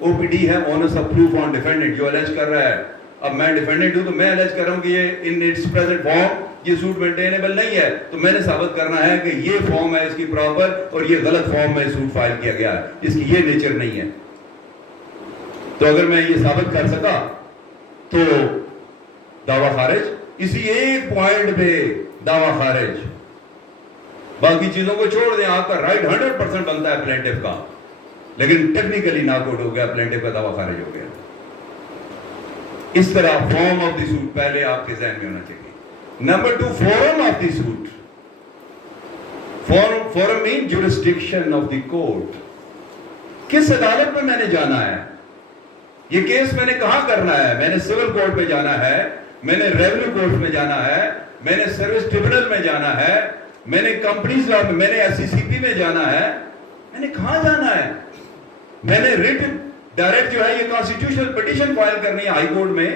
OPD ہے onus of proof on defendant. جو الج کر رہا ہے، اب میں ڈیفینڈنٹ ہوں تو میں الج کر رہا ہوں کہ یہ in its present form یہ سوٹ مینٹینیبل نہیں ہے، تو میں نے ثابت کرنا ہے کہ یہ فارم ہے اس کی پراپر اور یہ غلط فارم میں سوٹ فائل کیا گیا ہے، اس کی یہ نیچر نہیں ہے. تو اگر میں یہ ثابت کر سکا تو دعویٰ خارج. اسی ایک پوائنٹ پہ دعویٰ خارج. باقی چیزوں کو چھوڑ دیں، آپ کا رائٹ 100% بنتا ہے پلینٹف کا، لیکن ٹیکنیکلی ناک آؤٹ ہو گیا، پلینٹف کا دعویٰ خارج ہو گیا. اس طرح فارم آف دی سوٹ پہلے آپ کے ذہن میں ہونا چاہیے. Number 2، forum of the suit. Forum mean jurisdiction of the court. کس عدالت میں نے جانا ہے، یہ کیس میں نے کہاں کرنا ہے. میں نے سول کورٹ میں جانا ہے، میں نے ریونیو کورٹ میں جانا ہے، میں نے سروس ٹریبونل میں جانا ہے، میں نے کمپنیز لا میں، میں نے SCCP میں جانا ہے. میں نے کہاں جانا ہے. میں نے ریٹ ڈائریکٹ جو ہے یہ کانسٹیٹیوشنل پٹیشن فائل کرنی ہے ہائی کورٹ میں،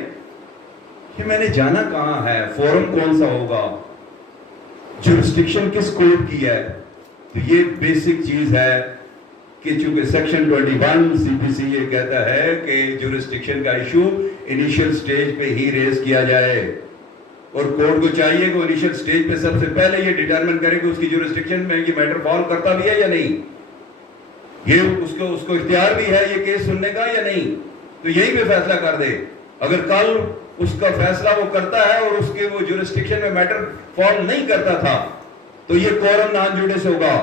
کہ میں نے جانا کہاں ہے، فورم کون سا ہوگا، جورسڈکشن کس کورٹ کی ہے. تو یہ بیسک چیز ہے کہ چونکہ سیکشن 21 CPC یہ کہتا ہے کہ جورسڈکشن کا ایشو انیشیل سٹیج پہ ہی ریز کیا جائے، اور کورٹ کو چاہیے کہ انیشیل سٹیج پہ سب سے پہلے یہ ڈیٹرمن کرے کہ اس کی جورسڈکشن میں یہ میٹر فال کرتا بھی ہے یا نہیں. یہ اس کو اختیار بھی ہے یہ کیس سننے کا یا نہیں، تو یہی پہ فیصلہ کر دے. اگر کل اس کا فیصلہ وہ کرتا ہے اور اس کے وہ جورسڈکشن میں میٹر فال نہیں کرتا تھا، تو یہ کورم نان جوڈس ہوگا،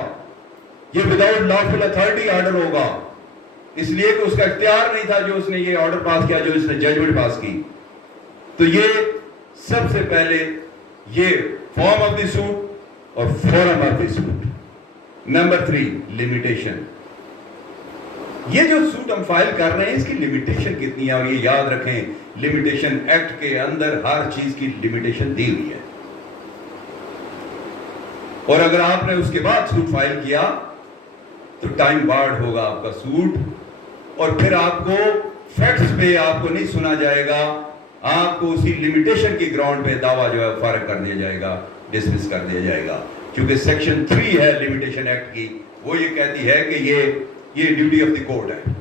یہ وداؤٹ لافل اتھارٹی آرڈر ہوگا، اس لیے کہ اس کا اختیار نہیں تھا جو اس نے یہ آرڈر پاس کیا، جو اس نے ججمنٹ پاس کی. تو یہ سب سے پہلے یہ فارم آف دی سوٹ اور forum of the suit. Number 3، limitation. یہ جو سوٹ ہم فائل کر رہے ہیں اس کی لمیٹیشن کتنی ہے، اور یہ یاد رکھیں لمیٹیشن ایکٹ کے اندر ہر چیز کی لمیٹیشن دی ہوئی ہے. اور اگر آپ نے اس کے بعد سوٹ فائل کیا تو ٹائم بارڈ ہوگا آپ کا سوٹ، اور پھر آپ کو فیکٹس پہ آپ کو نہیں سنا جائے گا، آپ کو اسی لمیٹیشن کی گراؤنڈ پہ دعویٰ جو ہے فارغ کر دیا جائے گا، ڈسمس کر دیا جائے گا. کیونکہ سیکشن 3 ہے لمیٹیشن ایکٹ کی، وہ یہ کہتی ہے کہ یہ ڈیوٹی آف دی کورٹ ہے.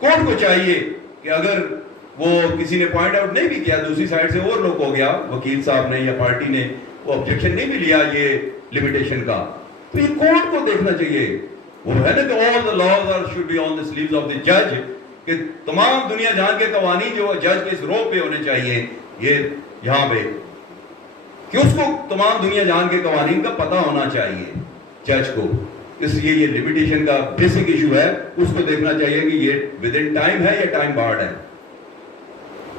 کورٹ کو چاہیے کہ اگر وہ کسی نے پوائنٹ آؤٹ نہیں بھی کیا، دوسری سائڈ سے اور لوگ ہو گیا، وکیل صاحب نے یا پارٹی نے وہ آبجیکشن نہیں بھی لیا یہ لمیٹیشن کا، تو یہ کورٹ کو دیکھنا چاہیے. وہ ہے نا کہ all the laws should be on the sleeves of the judge، کہ تمام دنیا جہان کے قوانین جو جج کے اس رو پہ ہونے چاہیے، یہ یہاں پہ کہ اس کو تمام دنیا جہان کے قوانین کا پتہ ہونا چاہیے جج کو. اس لیے یہ لمیٹیشن کا بیسک ایشو ہے، اس کو دیکھنا چاہیے کہ یہ ود ان ٹائم ہے یا ٹائم بارڈ ہے.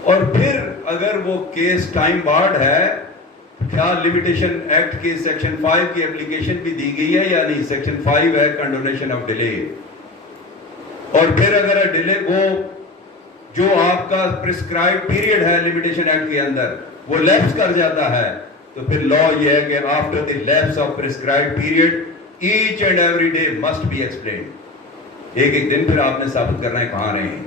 اور پھر اگر وہ کیس ٹائم بارڈ ہے، کیا لمیٹیشن ایکٹ کے سیکشن 5 کی اپلیکیشن بھی دی گئی ہے یا نہیں. سیکشن 5 ہے کنڈونیشن آف ڈیلے. اور پھر اگر ڈیلے وہ جو آپ کا پرسکرائب پیریڈ ہے لمیٹیشن ایکٹ کے اندر وہ لیپس کر جاتا ہے تو پھر لا یہ ہے کہ after the lapse of prescribed period each and every day must be explained. ایک ایک دن پھر آپ نے ثابت کرنا ہے کہاں رہے ہیں.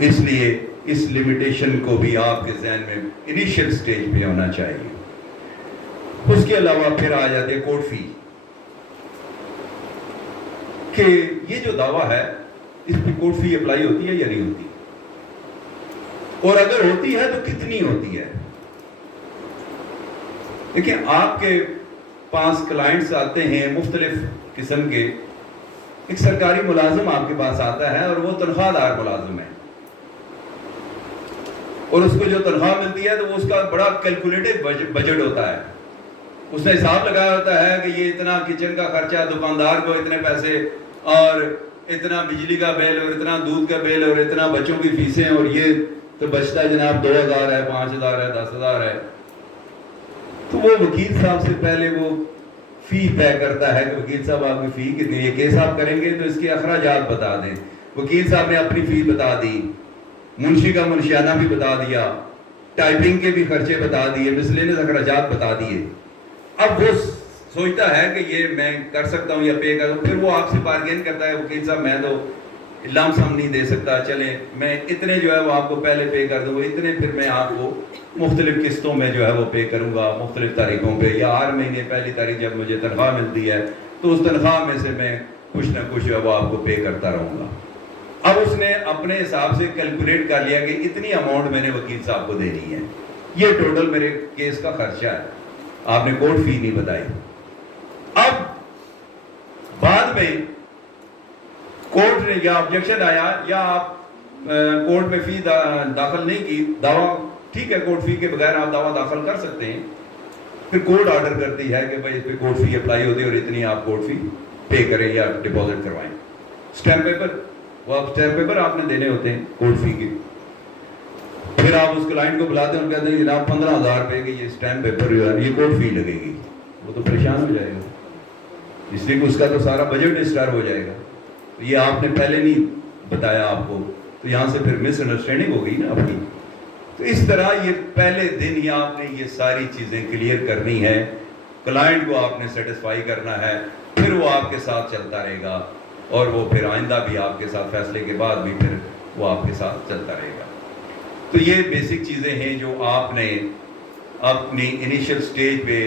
اس لیے اس لمیٹیشن کو بھی آپ کے ذہن میں انیشیل سٹیج پہ ہونا چاہیے. اس کے علاوہ پھر آ جاتے کورٹ فی کہ یہ جو دعویٰ ہے اس پہ کورٹ فی اپلائی ہوتی ہے یا نہیں ہوتی, اور اگر ہوتی ہے تو کتنی ہوتی ہے. دیکھیں آپ کے پاس کلائنٹس آتے ہیں مختلف قسم کے. ایک سرکاری ملازم آپ کے پاس آتا ہے اور وہ تنخواہ دار ملازم ہے, اور اس کو جو تنخواہ ملتی ہے تو وہ اس کا بڑا کیلکولیٹڈ بجٹ ہوتا ہے. اس نے حساب لگایا ہوتا ہے کہ یہ اتنا کچن کا خرچہ, دکاندار کو اتنے پیسے, اور اتنا بجلی کا بل, اور اتنا دودھ کا بل, اور اتنا بچوں کی فیسیں, اور یہ تو بچتا ہے جناب 2000 ہے, 5000 ہے, 10000 ہے. تو وہ وکیل صاحب سے پہلے وہ فی طے کرتا ہے کہ وکیل صاحب آپ کی فی کتنی ہے. یہ کیس آپ کریں گے تو اس کے اخراجات بتا دیں. وکیل صاحب نے اپنی فی بتا دی, منشی کا منشیانہ بھی بتا دیا, ٹائپنگ کے بھی خرچے بتا دیے, مسلینس اخراجات بتا دیے. اب وہ سوچتا ہے کہ یہ میں کر سکتا ہوں یا پے کر, پھر وہ آپ سے بارگین کرتا ہے وکیل صاحب میں تو لم سم نہیں دے سکتا, چلیں میں اتنے جو ہے وہ آپ کو پہلے پے کر دوں گا, اتنے پھر میں آپ کو مختلف قسطوں میں جو ہے وہ پے کروں گا مختلف تاریخوں پہ, یا ہر مہینے پہلی تاریخ جب مجھے تنخواہ ملتی ہے تو اس تنخواہ میں سے میں کچھ نہ کچھ جو ہے وہ آپ کو پے کرتا رہوں گا. اب اس نے اپنے حساب سے کیلکولیٹ کر لیا کہ اتنی اماؤنٹ میں نے وکیل صاحب کو دینی ہے, یہ ٹوٹل میرے کیس کا خرچہ ہے. آپ نے کورٹ فی نہیں بتائی. اب بعد میں کورٹ نے یا آبجیکشن آیا یا آپ کورٹ میں فی داخل نہیں کی, دعویٰ ٹھیک ہے کورٹ فی کے بغیر آپ دعویٰ داخل کر سکتے ہیں. پھر کورٹ آرڈر کرتی ہے کہ بھائی اس پہ کورٹ فی اپلائی ہوتی ہے اور اتنی آپ کورٹ فی پے کریں یا ڈپازٹ کروائیں. اسٹیمپ پیپر, وہ آپ اسٹیمپ پیپر آپ نے دینے ہوتے ہیں کورٹ فی کے. پھر آپ اس کلائنٹ کو بلاتے ہیں اور کہتے ہیں جناب 15000 روپے کی یہ اسٹیمپ پیپر جو ہے یہ کورٹ فی لگے گی. وہ تو پریشان ہو جائے گا, اس لیے کہ اس کا تو سارا بجٹ ڈسٹرب ہو جائے گا. یہ آپ نے پہلے نہیں بتایا آپ کو, تو یہاں سے پھر مس انڈرسٹینڈنگ ہو گئی نا اپنی. تو اس طرح یہ پہلے دن ہی آپ نے یہ ساری چیزیں کلیئر کرنی ہے, کلائنٹ کو آپ نے سیٹسفائی کرنا ہے, پھر وہ آپ کے ساتھ چلتا رہے گا, اور وہ پھر آئندہ بھی آپ کے ساتھ, فیصلے کے بعد بھی پھر وہ آپ کے ساتھ چلتا رہے گا. تو یہ بیسک چیزیں ہیں جو آپ نے اپنی انیشیل سٹیج پہ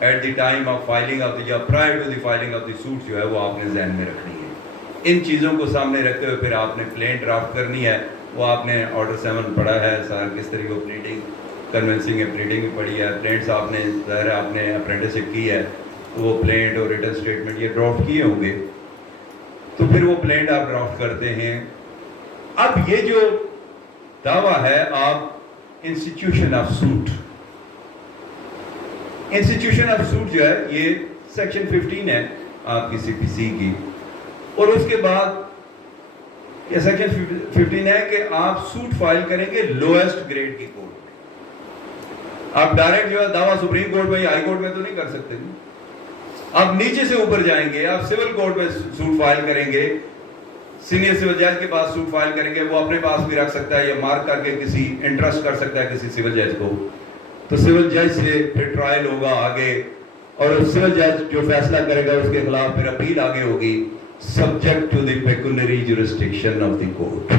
at the time of filing of the, یا prior to the filing of the suit جو ہے وہ آپ نے ذہن میں رکھنی ہے. ان چیزوں کو سامنے رکھتے ہوئے پھر آپ نے پلین ڈرافٹ کرنی ہے. وہ آپ نے آرڈر 7 پڑھا ہے سارا, کس طریقے کو پلیڈنگ, کنونسنگ پلیڈنگ بھی پڑھی ہے, پلینٹس آپ نے ظاہر ہے آپ نے اپرینٹسشپ کی ہے تو وہ پلینٹ اور ریٹن اسٹیٹمنٹ یہ ڈرافٹ کیے ہوں گے. تو پھر وہ پلینٹ آپ ڈرافٹ کرتے ہیں. اب یہ جو دعویٰ ہے آپ institution of suit, institution of suit جو ہے یہ سیکشن 15 ہے آپ کی سی پی سی کی, اور اس کے بعد یہ سیکشن 15 ہے کہ آپ سوٹ فائل کریں گے لوئسٹ گریڈ کی کورٹ میں. آپ ڈائریکٹ جو ہے دعویٰ سپریم کورٹ میں یا ہائی کورٹ میں تو نہیں کر سکتے, آپ نیچے سے اوپر جائیں گے, آپ سول کورٹ میں سوٹ فائل کریں گے, سینئر سول جج کے پاس سوٹ فائل کریں گے, وہ اپنے پاس بھی رکھ سکتا ہے یا مارک کر کے کسی انٹرسٹ کر سکتا ہے کسی سول جج کو. تو سول جج سے پھر ٹرائل ہوگا آگے, اور سول جج جو فیصلہ کرے گا اس کے خلاف پھر اپیل آگے ہوگی, subject to the pecuniary jurisdiction of the court.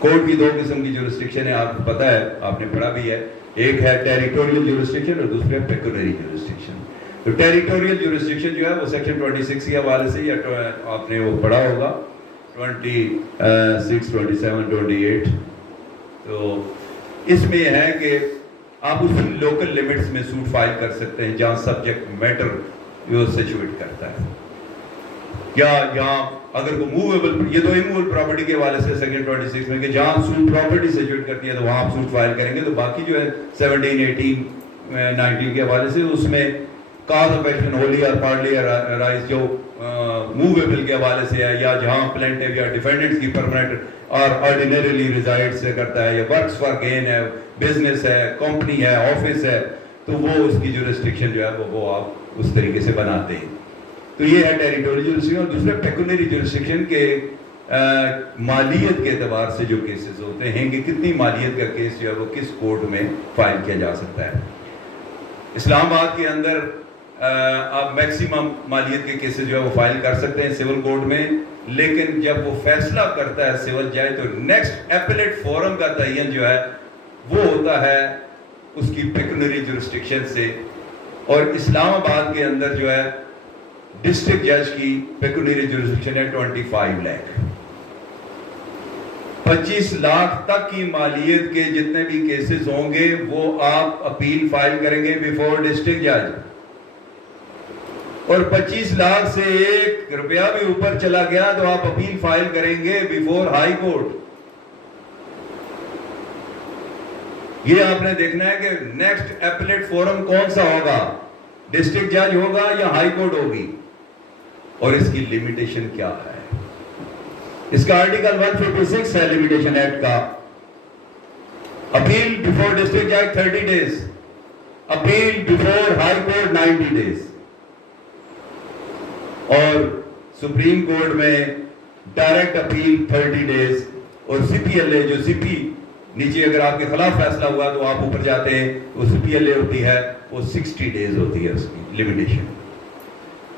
Court کی 2 قسم کی جورسڈکشن ہے, آپ کو پتہ ہے, آپ نے پڑھا بھی ہے. ایک ہے ٹیریٹوریل جورسڈکشن اور دوسرے پیکونری جورسڈکشن. تو ٹیریٹوریل جورسڈکشن جو ہے وہ سیکشن 26 کے حوالے سے, یا آپ نے وہ پڑھا ہوگا 26, 27, 28. تو اس میں یہ ہے کہ آپ اس لوکل لیمٹس میں سوٹ فائل کر سکتے ہیں جہاں سبجیکٹ میٹر جو سچویٹ کرتا ہے, یا یہاں اگر وہ موویبل, یہ تو اموویبل پراپرٹی کے حوالے سے سیکشن 26 میں کہ جہاں سوٹ پراپرٹی سچویٹ کرتی ہے تو وہاں آپ سوٹ فائل کریں گے. تو باقی جو ہے 17, 18, 19 کے حوالے سے اس میں کاز آف ایکشن ہوللی اور پارٹلی رائز جو موویبل کے حوالے سے ہے, یا جہاں پلینٹیو یا ڈیفینڈنٹس کی پرماننٹ اور آرڈینریلی ریزائڈ سے کرتا ہے, یا ورکس فار گین ہے, بزنس ہے, کمپنی ہے, آفس ہے, تو وہ اس کی جورسڈکشن جو ہے وہ آپ اس طریقے سے بناتے ہیں. تو یہ ہے ٹیریٹوری جورسڈکشن. اور دوسرا پیکولری جورسڈکشن کے مالیت کے اعتبار سے جو کیسز ہوتے ہیں کہ کتنی مالیت کا کیس جو ہے وہ کس کورٹ میں فائل کیا جا سکتا ہے. اسلام آباد کے اندر آپ میکسیمم مالیت کے کیسز جو ہے وہ فائل کر سکتے ہیں سول کورٹ میں, لیکن جب وہ فیصلہ کرتا ہے سول جج تو نیکسٹ ایپلیٹ فورم کا تعین جو ہے وہ ہوتا ہے اس کی پیکولری جورسڈکشن سے. اور اسلام آباد کے اندر جو ہے ڈسٹرکٹ جج کی پیکولری جورسڈکشن ہے 25 لاکھ. 25 لاکھ تک کی مالیت کے جتنے بھی کیسز ہوں گے وہ آپ اپیل فائل کریں گے بیفور ڈسٹرکٹ جج, اور 25 لاکھ سے 1 روپیہ بھی اوپر چلا گیا تو آپ اپیل فائل کریں گے بیفور ہائی کورٹ. یہ آپ نے دیکھنا ہے کہ نیکسٹ ایپلیٹ فورم کون سا ہوگا, ڈسٹرکٹ جج ہوگا یا ہائی کورٹ ہوگی, اور اس کی لمیٹیشن کیا ہے. اس کا آرٹیکل 156 ہے لمیٹیشن ایکٹ کا. اپیل بیفور ڈسٹرکٹ جج 30 days, appeal before high court 90 days, اور سپریم کورٹ میں ڈائریکٹ اپیل 30 days, اور سی پی ایل اے جو سی پی نیچے اگر آپ کے خلاف فیصلہ ہوا تو آپ اوپر جاتے ہیں, وہ سی پی ایل اے ہوتی ہے وہ 60 days ہوتی ہے اس کی لمیٹیشن.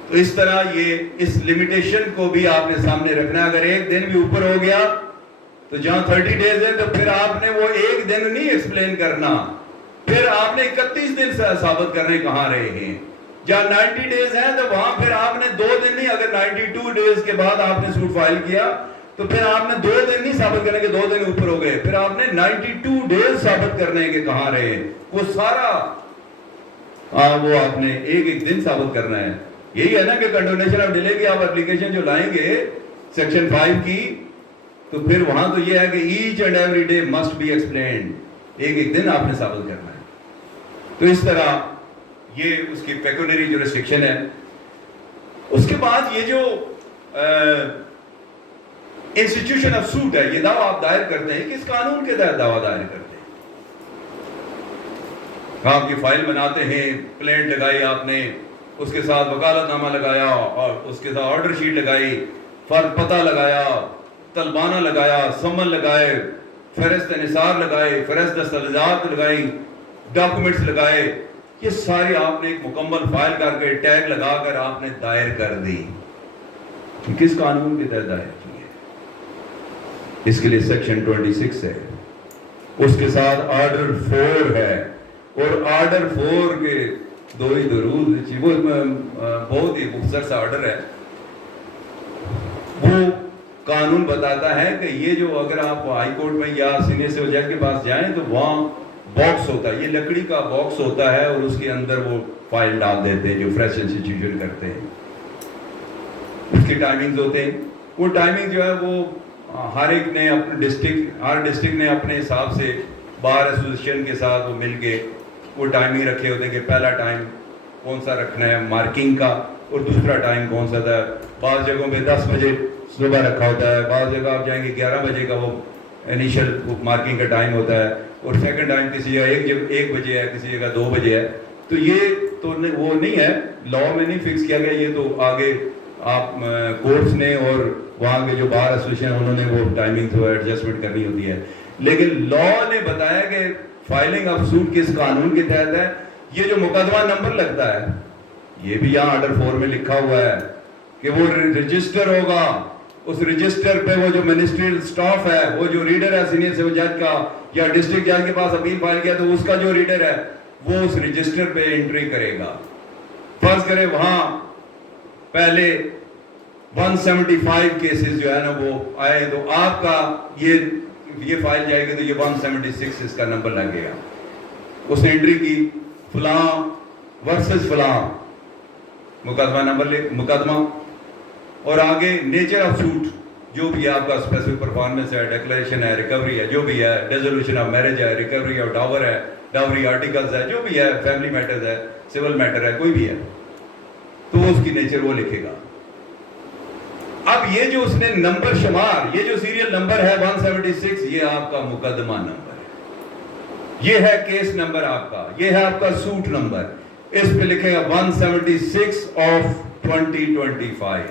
تو اس طرح یہ اس لمیٹیشن کو بھی آپ نے سامنے رکھنا. اگر ایک دن بھی اوپر ہو گیا تو جہاں 30 days ہے تو پھر آپ نے وہ ایک دن نہیں ایکسپلین کرنا, پھر آپ نے 31 دن سے ثابت کرنے کہاں رہے ہیں. جہاں 90 days ہیں تو وہاں پھر آپ نے 2 دن نہیں, اگر 92 days کے بعد آپ نے سوٹ فائل کیا تو پھر آپ نے 2 دن نہیں ثابت کرنے کے 2 دن اوپر ہو گئے, پھر آپ نے 92 days ثابت کرنے کے کہاں رہے. وہ سارا وہ آپ نے ایک دن ثابت کرنا ہے. یہی ہے نا کہ کنڈونیشن آف ڈیلے کی آپ اپلیکیشن جو لائیں گے سیکشن 5 کی, تو پھر وہاں تو یہ ہے کہ each and every day must be explained, ایک دن آپ نے ثابت کرنا ہے. تو اس طرح یہ اس کی پیکولری جورسڈکشن ہے. اس کے بعد یہ جو انسٹیٹیوشن آف سوٹ ہے, یہ دعویٰ آپ دائر کرتے ہیں, کس قانون کے تحت دعویٰ دائر کرتے ہیں؟ آپ کی فائل بناتے ہیں, پلینٹ لگائی آپ نے, اس کے ساتھ وکالت نامہ لگایا, اور اس کے ساتھ آرڈر شیٹ لگائی, فرد پتہ لگایا, طلبانہ لگایا, سمن لگائے, فہرست نثار لگائے, فہرست دستاویزات لگائی, ڈاکومنٹس لگائے, یہ ساری آپ نے ایک مکمل فائل کر کے ٹیگ لگا کر آپ نے دائر کر دی. کس قانون کے تحت دائر کی ہے؟ اس کے لیے سیکشن 26 ہے, اس کے ساتھ آرڈر 4 ہے, اور آرڈر 4 کے 2 ہی درود, وہ بہت ہی مختصر سا آرڈر ہے. وہ قانون بتاتا ہے کہ یہ جو اگر آپ ہائی کورٹ میں یا سینئر سول جج کے پاس جائیں تو وہاں باکس ہوتا ہے, یہ لکڑی کا باکس ہوتا ہے, اور اس کے اندر وہ فائل ڈال دیتے ہیں جو فریش انسٹیٹیوشن کرتے ہیں. اس کی ٹائمنگز ہوتے ہیں, وہ ٹائمنگ جو ہے وہ ہر ایک نے اپنے ہر ڈسٹرکٹ نے اپنے حساب سے بار ایسوسیشن کے ساتھ وہ مل کے وہ ٹائمنگ رکھے ہوتے ہیں کہ پہلا ٹائم کون سا رکھنا ہے مارکنگ کا, اور دوسرا ٹائم کون سا تھا. بعض جگہوں پہ 10 بجے صبح رکھا ہوتا ہے, بعض جگہ آپ جائیں گے 11 بجے کا وہ انیشل مارکنگ کا ٹائم ہوتا ہے, اور سیکنڈ ٹائم کسی جگہ 1 بجے ہے, کسی جگہ 2 بجے ہے. تو یہ تو وہ نہیں ہے, لا میں نہیں فکس کیا گیا, یہ تو آگے آپ کورٹس نے اور وہاں کے جو بار ایسوسیشن انہوں نے وہ ٹائمنگ تو ایڈجسٹمنٹ کرنی ہوتی ہے. لیکن لا نے بتایا کہ فائلنگ آف سوٹ کس قانون کے تحت ہے. یہ جو مقدمہ نمبر لگتا ہے یہ بھی یہاں آرڈر 4 میں لکھا ہوا ہے کہ وہ رجسٹر ہوگا, اس رجسٹر پہ وہ جو منسٹریل سٹاف ہے, وہ جو ریڈر ہے سینئر سول جج کا یا ڈسٹرکٹ جج کے پاس اپیل فائل کیا تو اس کا جو ریڈر ہے وہ اس رجسٹر پہ انٹری کرے گا. فرض کرے وہاں پہلے 175 کیسز جو ہے نا وہ آئے, تو آپ کا یہ فائل جائے گی تو یہ 176 اس کا نمبر لگے گا. اس نے انٹری کی فلاں ورسز فلاں مقدمہ نمبر مقدمہ, اور آگے نیچر آف سوٹ جو بھی آپ کا اسپیسیفک پرفارمنس ہے, ڈیکلیریشن ہے, ریکوری ہے, جو بھی ہے, ڈیزولوشن آف میرج ہے, ریکوری آف ڈاور ہے, ڈاوری آرٹیکلز ہے, جو بھی ہے, فیملی میٹرز ہے, سول میٹر ہے, کوئی بھی ہے, تو اس کی نیچر وہ لکھے گا. اب یہ جو اس نے نمبر شمار, یہ جو سیریل نمبر ہے 176, یہ آپ کا مقدمہ نمبر ہے, یہ ہے کیس نمبر آپ کا, یہ ہے آپ کا سوٹ نمبر. اس پہ لکھے گا 176 of 2025.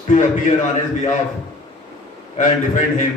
to appear on his behalf and defend him.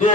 2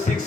6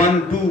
1 2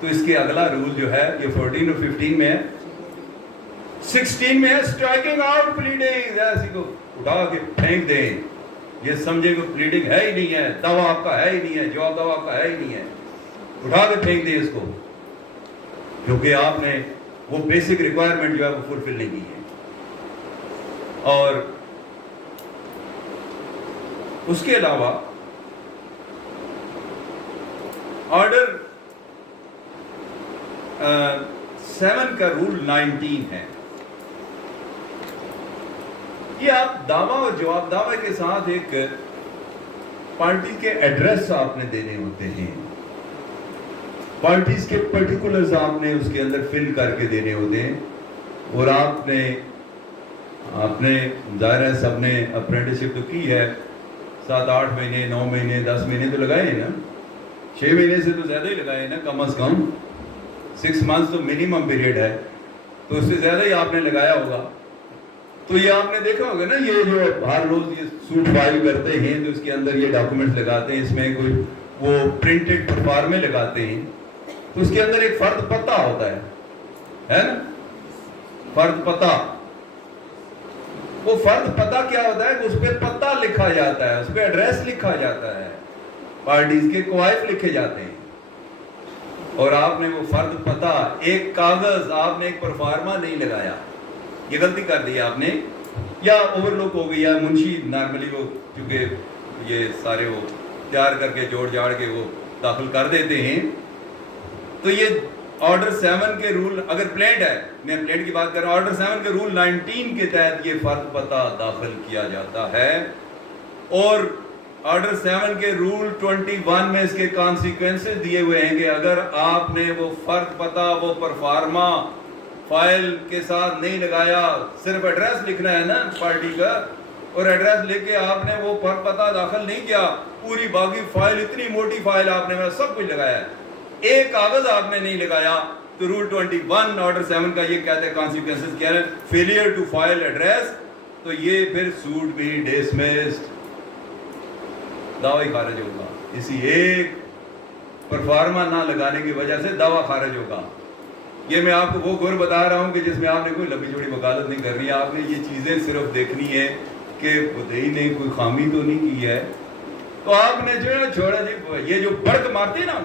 تو اس کے اگلا رول جو ہے یہ 14 اور 15 میں ہے. 16 میں ہے اسٹرائکنگ آؤٹ پلیڈنگ. ایسی کو اٹھا کے پھینک دیں, یہ سمجھے کہ پلیڈنگ ہے ہی نہیں ہے, دعویٰ آپ کا ہے ہی نہیں ہے, جواب دعویٰ آپ کا ہے ہی نہیں ہے, اٹھا کے پھینک دیں اس کو, کیونکہ آپ نے وہ بیسک ریکوائرمنٹ جو ہے وہ فلفل نہیں کی ہے. اور اس کے علاوہ آرڈر 7 کا رول 19 ہے. یہ آپ دعویٰ اور جواب دعوے کے ساتھ ایک پارٹی کے ایڈریس آپ نے دینے ہوتے ہیں, پارٹیز کے پرٹیکولرز آپ نے اس کے اندر فل کر کے دینے ہوتے ہیں. اور آپ نے ظاہر ہے سب نے اپرینٹسشپ تو کی ہے, 7-8 مہینے 9 مہینے 10 مہینے تو لگائے ہیں نا, 6 مہینے سے تو زیادہ ہی لگائے ہیں نا, کم از کم 6 months تو منیمم پیریڈ ہے, تو اس سے زیادہ ہی آپ نے لگایا ہوگا. تو یہ آپ نے دیکھا ہوگا نا, یہ جو ہر روز یہ سوٹ فائل کرتے ہیں تو اس کے اندر یہ ڈاکومنٹس لگاتے ہیں, اس میں کوئی وہ پرنٹڈ پرفارمے لگاتے ہیں, تو اس کے اندر ایک فرد پتہ ہوتا ہے نا, فرد پتہ. وہ فرد پتہ کیا ہوتا ہے کہ اس پہ پتہ لکھا جاتا ہے, اس پہ ایڈریس لکھا جاتا ہے, پارٹیز کے کوائف لکھے جاتے ہیں. اور آپ نے وہ فرد پتہ, ایک کاغذ آپ نے ایک پرفارما نہیں لگایا, یہ غلطی کر دی آپ نے, یا اوور لک ہو گئی, یا منشی نارملی وہ چونکہ یہ سارے وہ تیار کر کے جوڑ جاڑ کے وہ داخل کر دیتے ہیں. تو یہ آرڈر 7 کے رول, اگر پلینٹ ہے, میں پلینٹ کی بات کر رہا ہوں, آرڈر 7 کے رول 19 کے تحت یہ فرد پتہ داخل کیا جاتا ہے. اور آرڈر 7 کے رول 21 میں اس کے کانسیکوینسز دیے ہوئے ہیں کہ اگر آپ نے وہ فرد پتہ, وہ پرفارما فائل کے ساتھ نہیں لگایا, صرف ایڈریس لکھنا ہے نا پارٹی کا, اور ایڈریس لکھ کے آپ نے وہ فرد پتہ داخل نہیں کیا, پوری باقی فائل, اتنی موٹی فائل آپ نے سب کچھ لگایا ہے, ایک کاغذ آپ نے نہیں لگایا, تو رول 21 آرڈر 7 کا یہ کہتے ہیں کانسیکوینسز کیا ہے, فیلئر ٹو فائل ایڈریس. تو یہ پھر سوٹ بھی ڈسمسڈ, دعوی خارج ہوگا. اسی ایک پرفارما نہ لگانے کی وجہ سے دعویٰ خارج ہوگا. یہ میں آپ کو وہ گور بتا رہا ہوں کہ جس میں آپ نے کوئی لمبی چوڑی وکالت نہیں کرنی ہے, آپ نے یہ چیزیں صرف دیکھنی ہے کہ مدعی نے کوئی خامی تو نہیں کی ہے. تو آپ نے جو ہے چھوڑا جی, یہ جو بڑک مارتے ہیں نا,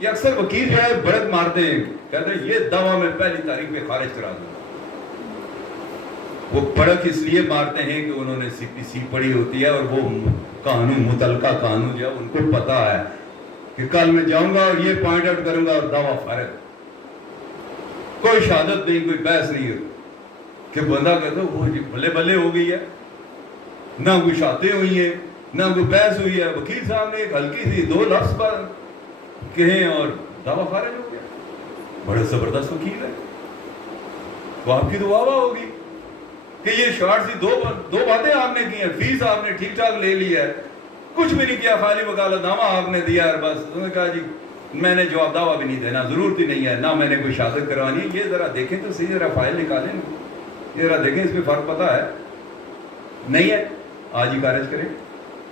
یہ اکثر وکیل جو ہے بڑک مارتے ہیں, کہتے ہیں یہ دعویٰ میں پہلی تاریخ پہ خارج کرا دوں. وہ بڑک اس لیے مارتے ہیں کہ انہوں نے CPC پڑھی ہوتی ہے, اور وہ قانون, متعلقہ قانون جو ہے ان کو پتا ہے کہ کل میں جاؤں گا اور یہ پوائنٹ آؤٹ کروں گا اور دعویٰ فارغ, کوئی شہادت نہیں, کوئی بحث نہیں ہے. کہ بندہ کہتا ہے وہ جی بلے بلے ہو گئی ہے, نہ کوئی شادیں ہوئی ہیں, نہ کوئی بحث ہوئی ہے, وکیل صاحب نے ایک ہلکی سی 2 لفظ پر کہیں اور دعویٰ خارج ہو گیا. بڑے زبردست وکیل ہے, تو آپ کی تو واہ واہ ہوگی کہ یہ شارٹ سی دو باتیں آپ نے کی ہیں, فیس آپ نے ٹھیک ٹھاک لے لی ہے, کچھ بھی نہیں کیا, خالی وکالت نامہ آپ نے دیا ہے بس. انہوں نے کہا جی میں نے جواب دعویٰ بھی نہیں دینا, ضرورت ہی نہیں ہے, نہ میں نے کوئی شہادت کروانی ہے. یہ ذرا دیکھیں تو صحیح, ذرا فائل نکالیں, یہ ذرا دیکھیں اس پہ فرق پتہ ہے نہیں ہے, آج ہی خارج کریں,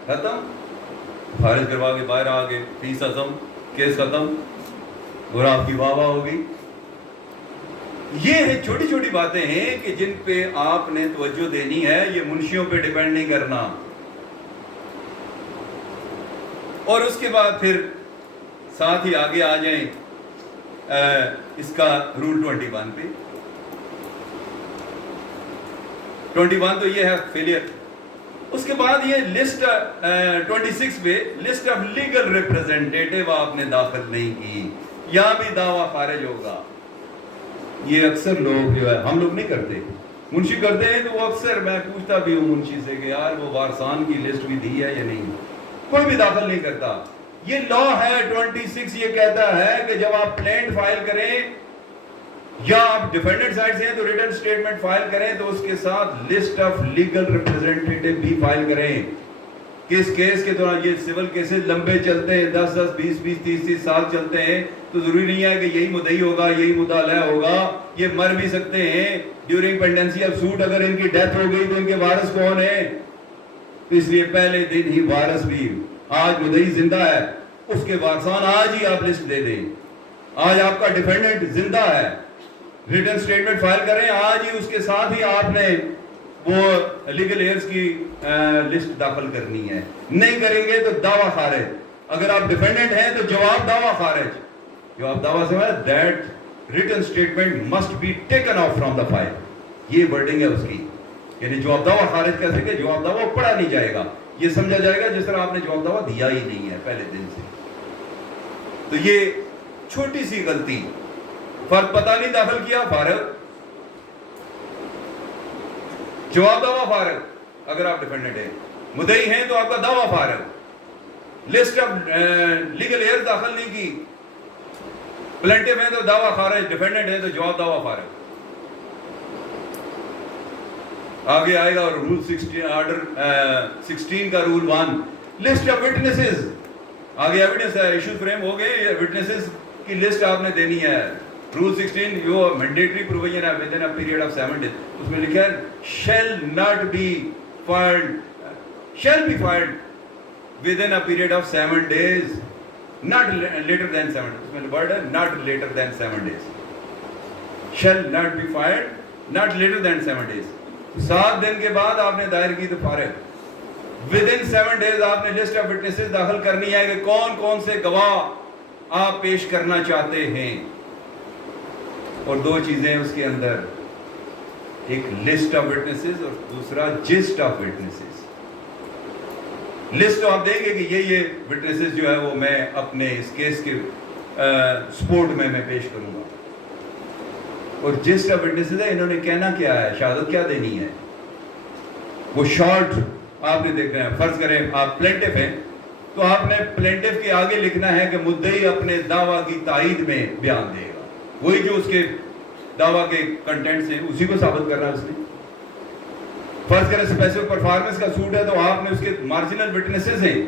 ختم. خارج کروا کے باہر آ گئے, فیس عزم, کیس ختم, اور آپ کی واہ واہ ہوگی. یہ ہے چھوٹی چھوٹی باتیں ہیں کہ جن پہ آپ نے توجہ دینی ہے, یہ منشیوں پہ ڈیپینڈ نہیں کرنا. اور اس کے بعد پھر ساتھ ہی آگے آ جائیں اس کا رول 21 پہ. 21 تو یہ ہے فیلئر. اس کے بعد یہ لسٹ 26 پہ لسٹ آف لیگل ریپرزینٹیٹیو آپ نے داخل نہیں کی, یہاں بھی دعویٰ خارج ہوگا. یہ اکثر لوگ جو ہے, ہم لوگ نہیں کرتے, منشی کرتے ہیں, تو وہ اکثر میں پوچھتا بھی ہوں منشی سے کہ یار وہ وارثان کی لسٹ بھی دی ہے یا نہیں, کوئی بھی داخل نہیں کرتا. یہ لا ہے 26, یہ کہتا ہے کہ جب آپ پلینٹ فائل کریں یا آپ ڈیفینڈنٹ سائڈ سے ہیں تو ریٹن سٹیٹمنٹ فائل کریں, تو اس کے ساتھ لسٹ آف لیگل ریپرزینٹیٹیو بھی فائل کریں. کس کیس کے دوران, یہ سول کیسز لمبے چلتے ہیں, 10 20 30 سال چلتے ہیں, تو ضروری نہیں ہے کہ یہی مدعی ہوگا, یہی مدعا علیہ ہوگا, یہ مر بھی سکتے ہیں ڈیورنگ پینڈنسی آف سوٹ. اگر ان کی ڈیتھ ہو گئی تو ان کے وارث کون ہیں؟ تو اس لیے پہلے دن ہی وارث بھی, آج مدعی زندہ ہے, اس کے وارثان آج ہی آپ لسٹ دے دیں. آج آپ کا ڈیفینڈنٹ زندہ ہے, ریٹن سٹیٹمنٹ فائل کریں, آج ہی اس کے ساتھ ہی آپ نے وہ لیگل ایئرز کی لسٹ داخل کرنی ہے. نہیں کریں گے تو دعویٰ خارج. اگر آپ ڈیفینڈنٹ ہیں تو جواب دعویٰ خارج. جواب دعویٰ سے مراد that written statement must be taken off from the file. یہ ورڈنگ ہے اس کی, یعنی جواب دعویٰ خارج کیسے کہ جواب دعویٰ پڑھا نہیں جائے گا, یہ سمجھا جائے گا جس طرح آپ نے جواب دعویٰ دیا ہی نہیں ہے پہلے دن سے. تو یہ چھوٹی سی غلطی, فرد پتہ نہیں داخل کیا, فارغ, جواب دعویٰ فارغ. اگر آپ ڈیفینڈنٹ ہیں, مدعی ہیں تو آپ کا دعویٰ فارغ, لسٹ آف لیگل ایئر داخل نہیں کی, پلینٹیف ہیں تو دعویٰ خارج, ڈیفینڈنٹ ہیں تو جواب دعویٰ فارغ. آگے آئے گا رول 16 آرڈر 16 کا رول 1, لسٹ آف وٹنسز. آگے ایویڈنس ہے, ایشو فریم ہو گئے, وٹنسز کی لسٹ آپ نے دینی ہے. رول 16 جو مینڈیٹری پروویژن ہے with in a period of 7 days, اس میں لکھا ہے shall not be filed, shall be filed within a period of 7 days, not later than 7 days. اس میں ورڈ ہے not later than 7 days. shall not be filed not later than 7 days. 7 دن کے بعد آپ نے دائر کی تو فارغ. within 7 days آپ نے لسٹ آف وٹنسز داخل کرنی ہے کہ کون کون سے گواہ آپ پیش کرنا چاہتے ہیں. اور 2 چیزیں اس کے اندر, ایک لسٹ آف وٹنسز اور دوسرا جسٹ آف وٹنسز. لسٹ آپ دیں گے کہ یہ وٹنسز جو ہے وہ میں اپنے اس کیس کے سپورٹ میں پیش کروں گا. اور جسٹ آف وٹنسز ہے, انہوں نے کہنا کیا ہے, شہادت کیا دینی ہے, وہ شارٹ آپ نے دیکھنا ہے. فرض کریں آپ پلینٹیف ہیں تو آپ نے پلینٹیف کے آگے لکھنا ہے کہ مدعی اپنے دعویٰ کی تائید میں بیان دے گا. وہی جو اس کے دعویٰ کے کنٹینٹس ہیں اسی کو ثابت کرنا ہے اس نے. فرض کریں اسپیسیفک پرفارمنس کا سوٹ ہے تو آپ نے اس کے مارجنل وٹنسز ہیں,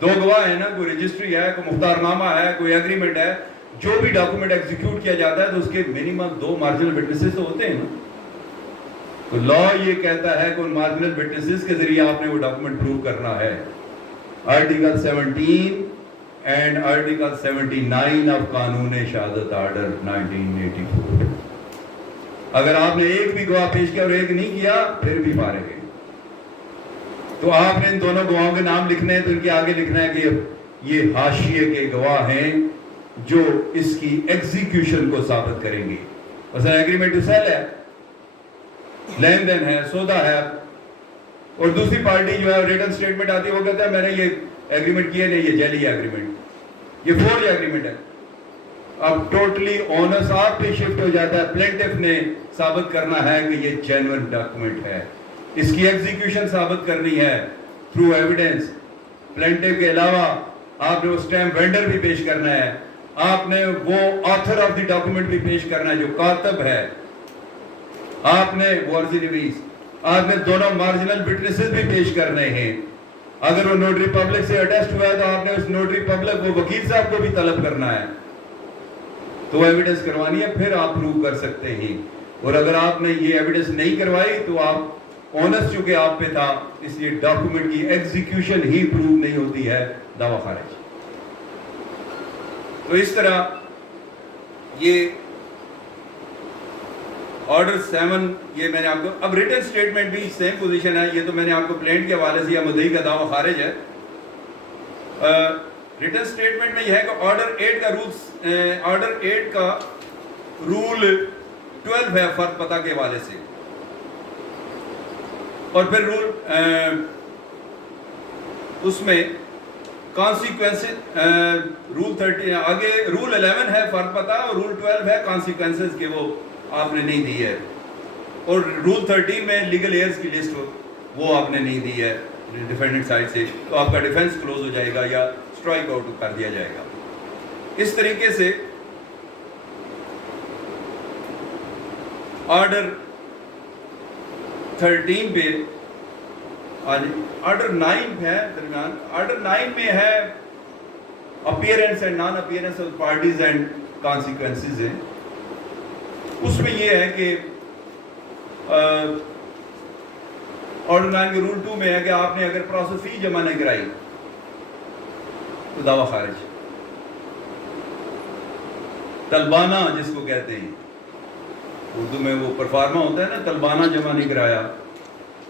2 گواہ ہیں نا, کوئی رجسٹری ہے, کوئی مختار نامہ ہے, کوئی ایگریمنٹ ہے, جو بھی ڈاکومنٹ ایگزیکیوٹ کیا جاتا ہے تو اس کے منیمم 2 مارجنل وٹنسز تو ہوتے ہیں نا. تو لا یہ کہتا ہے کہ ان مارجنل وٹنسز کے ذریعے آپ نے وہ ڈاکومنٹ پروو کرنا ہے. آرٹیکل 17 اینڈ آرٹیکل 79 آف قانون شہادت آرڈر 1984. اگر آپ نے ایک بھی گواہ پیش کیا اور ایک نہیں کیا پھر بھی فارغ ہے. تو آپ نے ان دونوں گواہوں کے نام لکھنے ہیں, تو ان کے آگے لکھنا ہے کہ یہ حاشیے کے گواہ ہیں جو اس کی ایگزیکیوشن کو ثابت کریں گے. مثلا ایگریمنٹ ٹو سیل ہے, لین دین ہے, سودا ہے, اور دوسری پارٹی جو ہے ریٹن سٹیٹمنٹ آتی ہے وہ کہتا ہے میں نے یہ ایگریمنٹ کیا نہیں, یہ جعلی ایگریمنٹ, یہ فورج ایگریمنٹ ہے. اب ٹوٹلی اونرس آپ پہ شفٹ ہو جاتا ہے. پلینٹیف نے ثابت کرنا ہے کہ یہ جینوئن ڈاکومنٹ ہے, اس کی ایگزیکیوشن ثابت کرنی ہے تھرو ایویڈنس. پلینٹیف کے علاوہ آپ نے وہ اسٹیمپ وینڈر بھی پیش کرنا ہے, آپ نے وہ آتھر آف دی ڈاکومنٹ بھی پیش کرنا ہے جو کاتب ہے, آپ نے وہ عرضی نویس, آپ نے دونوں مارجنل وٹنسز بھی پیش کرنے ہیں. اگر وہ نوٹری پبلک سے اٹیسٹ ہوا ہے تو آپ نے اس نوٹری پبلک کو وکیل صاحب کو بھی طلب کرنا ہے, تو ایویڈنس کروانی ہے, پھر آپ پروو کر سکتے ہیں. اور اگر آپ نے یہ ایویڈنس نہیں کروائی تو آپ اونس چونکہ آپ پہ تھا, اس لیے ڈاکومنٹ کی ایگزیکیوشن ہی پروو نہیں ہوتی ہے, دعویٰ خارج. تو اس طرح یہ آرڈر 7 یہ میں نے آپ کو, اب ریٹن سٹیٹمنٹ بھی سیم پوزیشن ہے. یہ تو میں نے آپ کو پلینٹ کے حوالے سے یا مدعی کا دعویٰ خارج ہے. ریٹن سٹیٹمنٹ میں یہ ہے کہ آرڈر 8 کا رول 12 ہے فرد پتہ کے حوالے سے, اور پھر رول اس میں کانسیکوینسز, رول 13 آگے رول 11 ہے فرد پتہ, اور رول 12 ہے کانسیکوینسز کے وہ آپ نے نہیں دی ہے, اور رول 13 میں لیگل ایئرز کی لسٹ وہ آپ نے نہیں دی ہے ڈیفینڈنٹ سائڈ سے, تو آپ کا ڈیفینس کلوز ہو جائے گا یا اسٹرائک آؤٹ کر دیا جائے گا. اس طریقے سے آرڈر 13 پہ آرڈر 9 ہے درمیان. آرڈر 9 میں ہے appearance and non appearance of parties and consequences ہیں. اس میں یہ ہے کہ آرڈر 9 کے رول 2 میں ہے کہ آپ نے اگر پروسیس فی جمع نہیں کرائی تو دعویٰ خارج. طلبانہ جس کو کہتے ہیں، اردو میں وہ پرفارما ہوتا ہے نا، طلبانہ جمع نہیں کرایا،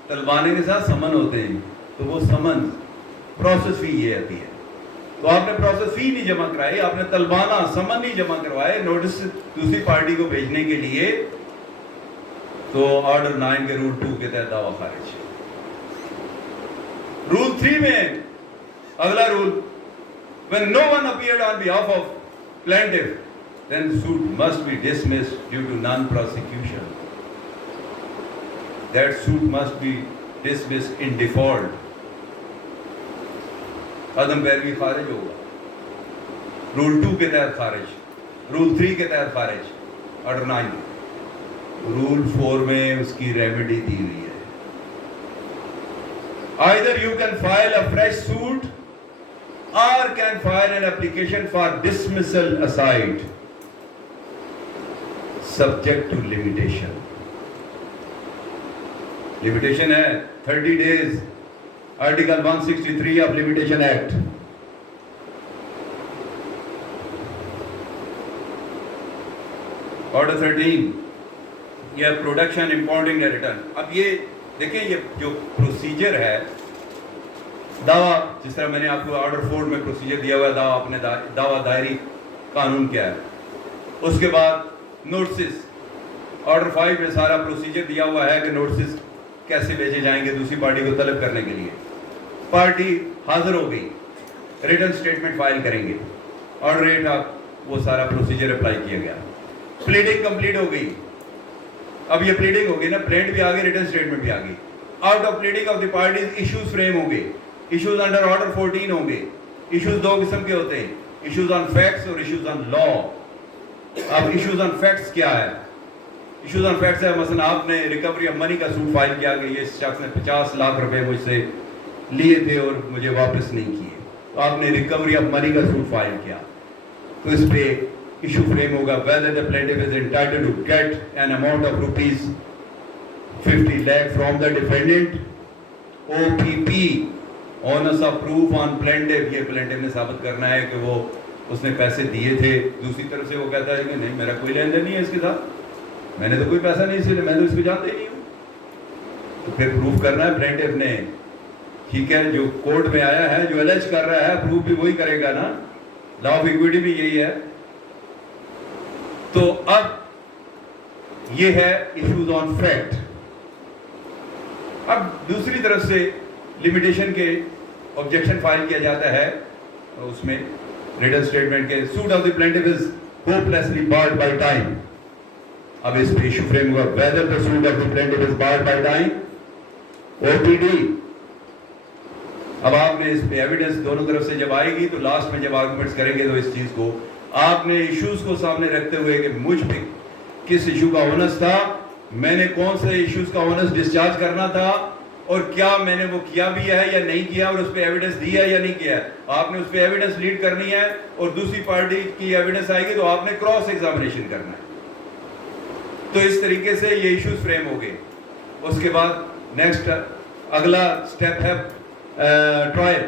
طلبانے کے ساتھ سمن ہوتے ہیں، تو وہ سمن پروسیس فی یہ آتی ہے. تو آپ نے پروسیس فی نہیں جمع کرائی، آپ نے طلبانہ سمن نہیں جمع کروائے نوٹس دوسری پارٹی کو بھیجنے کے لیے، تو آرڈر 9 کے رول 2 کے تحت دعویٰ خارج. رول 3 میں اگلا role, when no one appeared on behalf of plaintiff, then suit must be dismissed due to non-prosecution. That suit must be dismissed in default. عدم پیروی خارج ہوگا. رول 2 کے تحت خارج، رول 3 کے تحت خارج، آرڈر 9. رول 4 میں اس کی ریمیڈی دی ہوئی ہے. Either you can file a fresh suit or can file an application for dismissal aside, subject to limitation. Limitation ہے 30 days, Article 163 of Limitation Act. Order 13, یہ پروڈکشن امپاؤنڈنگ ریٹرن. اب یہ دیکھیں، یہ جو پروسیجر ہے دعویٰ، جس طرح میں نے آپ کو آرڈر 4 میں پروسیجر دیا ہوا ہے، دعویٰ اپنے دعویٰ دائری قانون کیا ہے، اس کے بعد نوٹسز، آرڈر 5 میں سارا پروسیجر دیا ہوا ہے کہ نوٹسز کیسے بھیجے جائیں گے دوسری پارٹی کو طلب کرنے کے لیے. پارٹی حاضر ہو گئی، ریٹرن سٹیٹمنٹ فائل کریں گے، آرڈر 8 آپ وہ سارا پروسیجر اپلائی کیا گیا. پلیڈنگ کمپلیٹ ہو گئی. اب یہ پلیڈنگ ہوگی نا، پلینٹ بھی آگے، ریٹرن سٹیٹمنٹ بھی آگئی. Out of pleading of the parties issues frame ہوں گے. ایشوز انڈر آرڈر 14 ہوں گے. ایشوز 2 قسم کے ہوتے ہیں، ایشوز آن فیکٹس اور ایشوز آن لا. اب ایشوز آن فیکٹس کیا ہے؟ ایشوز آن فیکٹس ہے مثلا آپ نے ریکوری آف منی کا سوٹ فائل کیا کہ یہ شخص نے 50 لاکھ روپے مجھ سے لیے تھے اور مجھے واپس نہیں کیے، تو آپ نے ریکوری آف منی کا سوٹ فائل کیا، تو اس پہ ایشو فریم ہوگا whether the plaintiff is entitled to get an amount of rupees 50 lakh from the defendant. OPP, onus of proof on plaintiff، یہ plaintiff نے ثابت کرنا ہے کہ وہ اس نے پیسے دیے تھے. دوسری طرف سے وہ کہتا ہے کہ نہیں میرا کوئی لین دین نہیں ہے اس کے ساتھ، میں نے تو کوئی پیسہ نہیں اسی لیے میں تو اس کو جانتا ہی نہیں ہوں. تو پھر پروف کرنا ہے plaintiff نے. ٹھیک ہے، جو کورٹ میں آیا ہے، جو الج کر رہا ہے، پروف بھی وہی کرے گا نا. لا آف ایکویٹی بھی یہی ہے. تو اب یہ ہے ایشوز آن فیکٹ. اب دوسری طرف سے لمیٹیشن کے آبجیکشن فائل کیا جاتا ہے اس میں ریٹن سٹیٹمنٹ کے. Suit of the plaintiff is hopelessly barred by time. اب اس پہ ایشو فریم ہوا whether the suit of the plaintiff is barred by time. OPD. اب آپ نے اس پہ ایویڈنس دونوں طرف سے جب آئے گی تو لاسٹ میں جب آرگومنٹس کریں گے تو اس چیز کو آپ نے ایشوز کو سامنے رکھتے ہوئے کہ مجھ پہ کس ایشو کا اونس تھا، میں نے کون سے ایشوز کا اونس ڈسچارج کرنا تھا، اور کیا میں نے وہ کیا بھی ہے یا نہیں کیا، اور اس پہ ایویڈنس دیا یا نہیں کیا ہے. آپ نے اس پہ ایویڈنس لیڈ کرنی ہے اور دوسری پارٹی کی ایویڈنس آئے گی تو آپ نے کراس ایگزامینیشن کرنا ہے. تو اس طریقے سے یہ ایشوز فریم ہو گئے. اس کے بعد نیکسٹ اگلا سٹیپ ہے ٹرائل.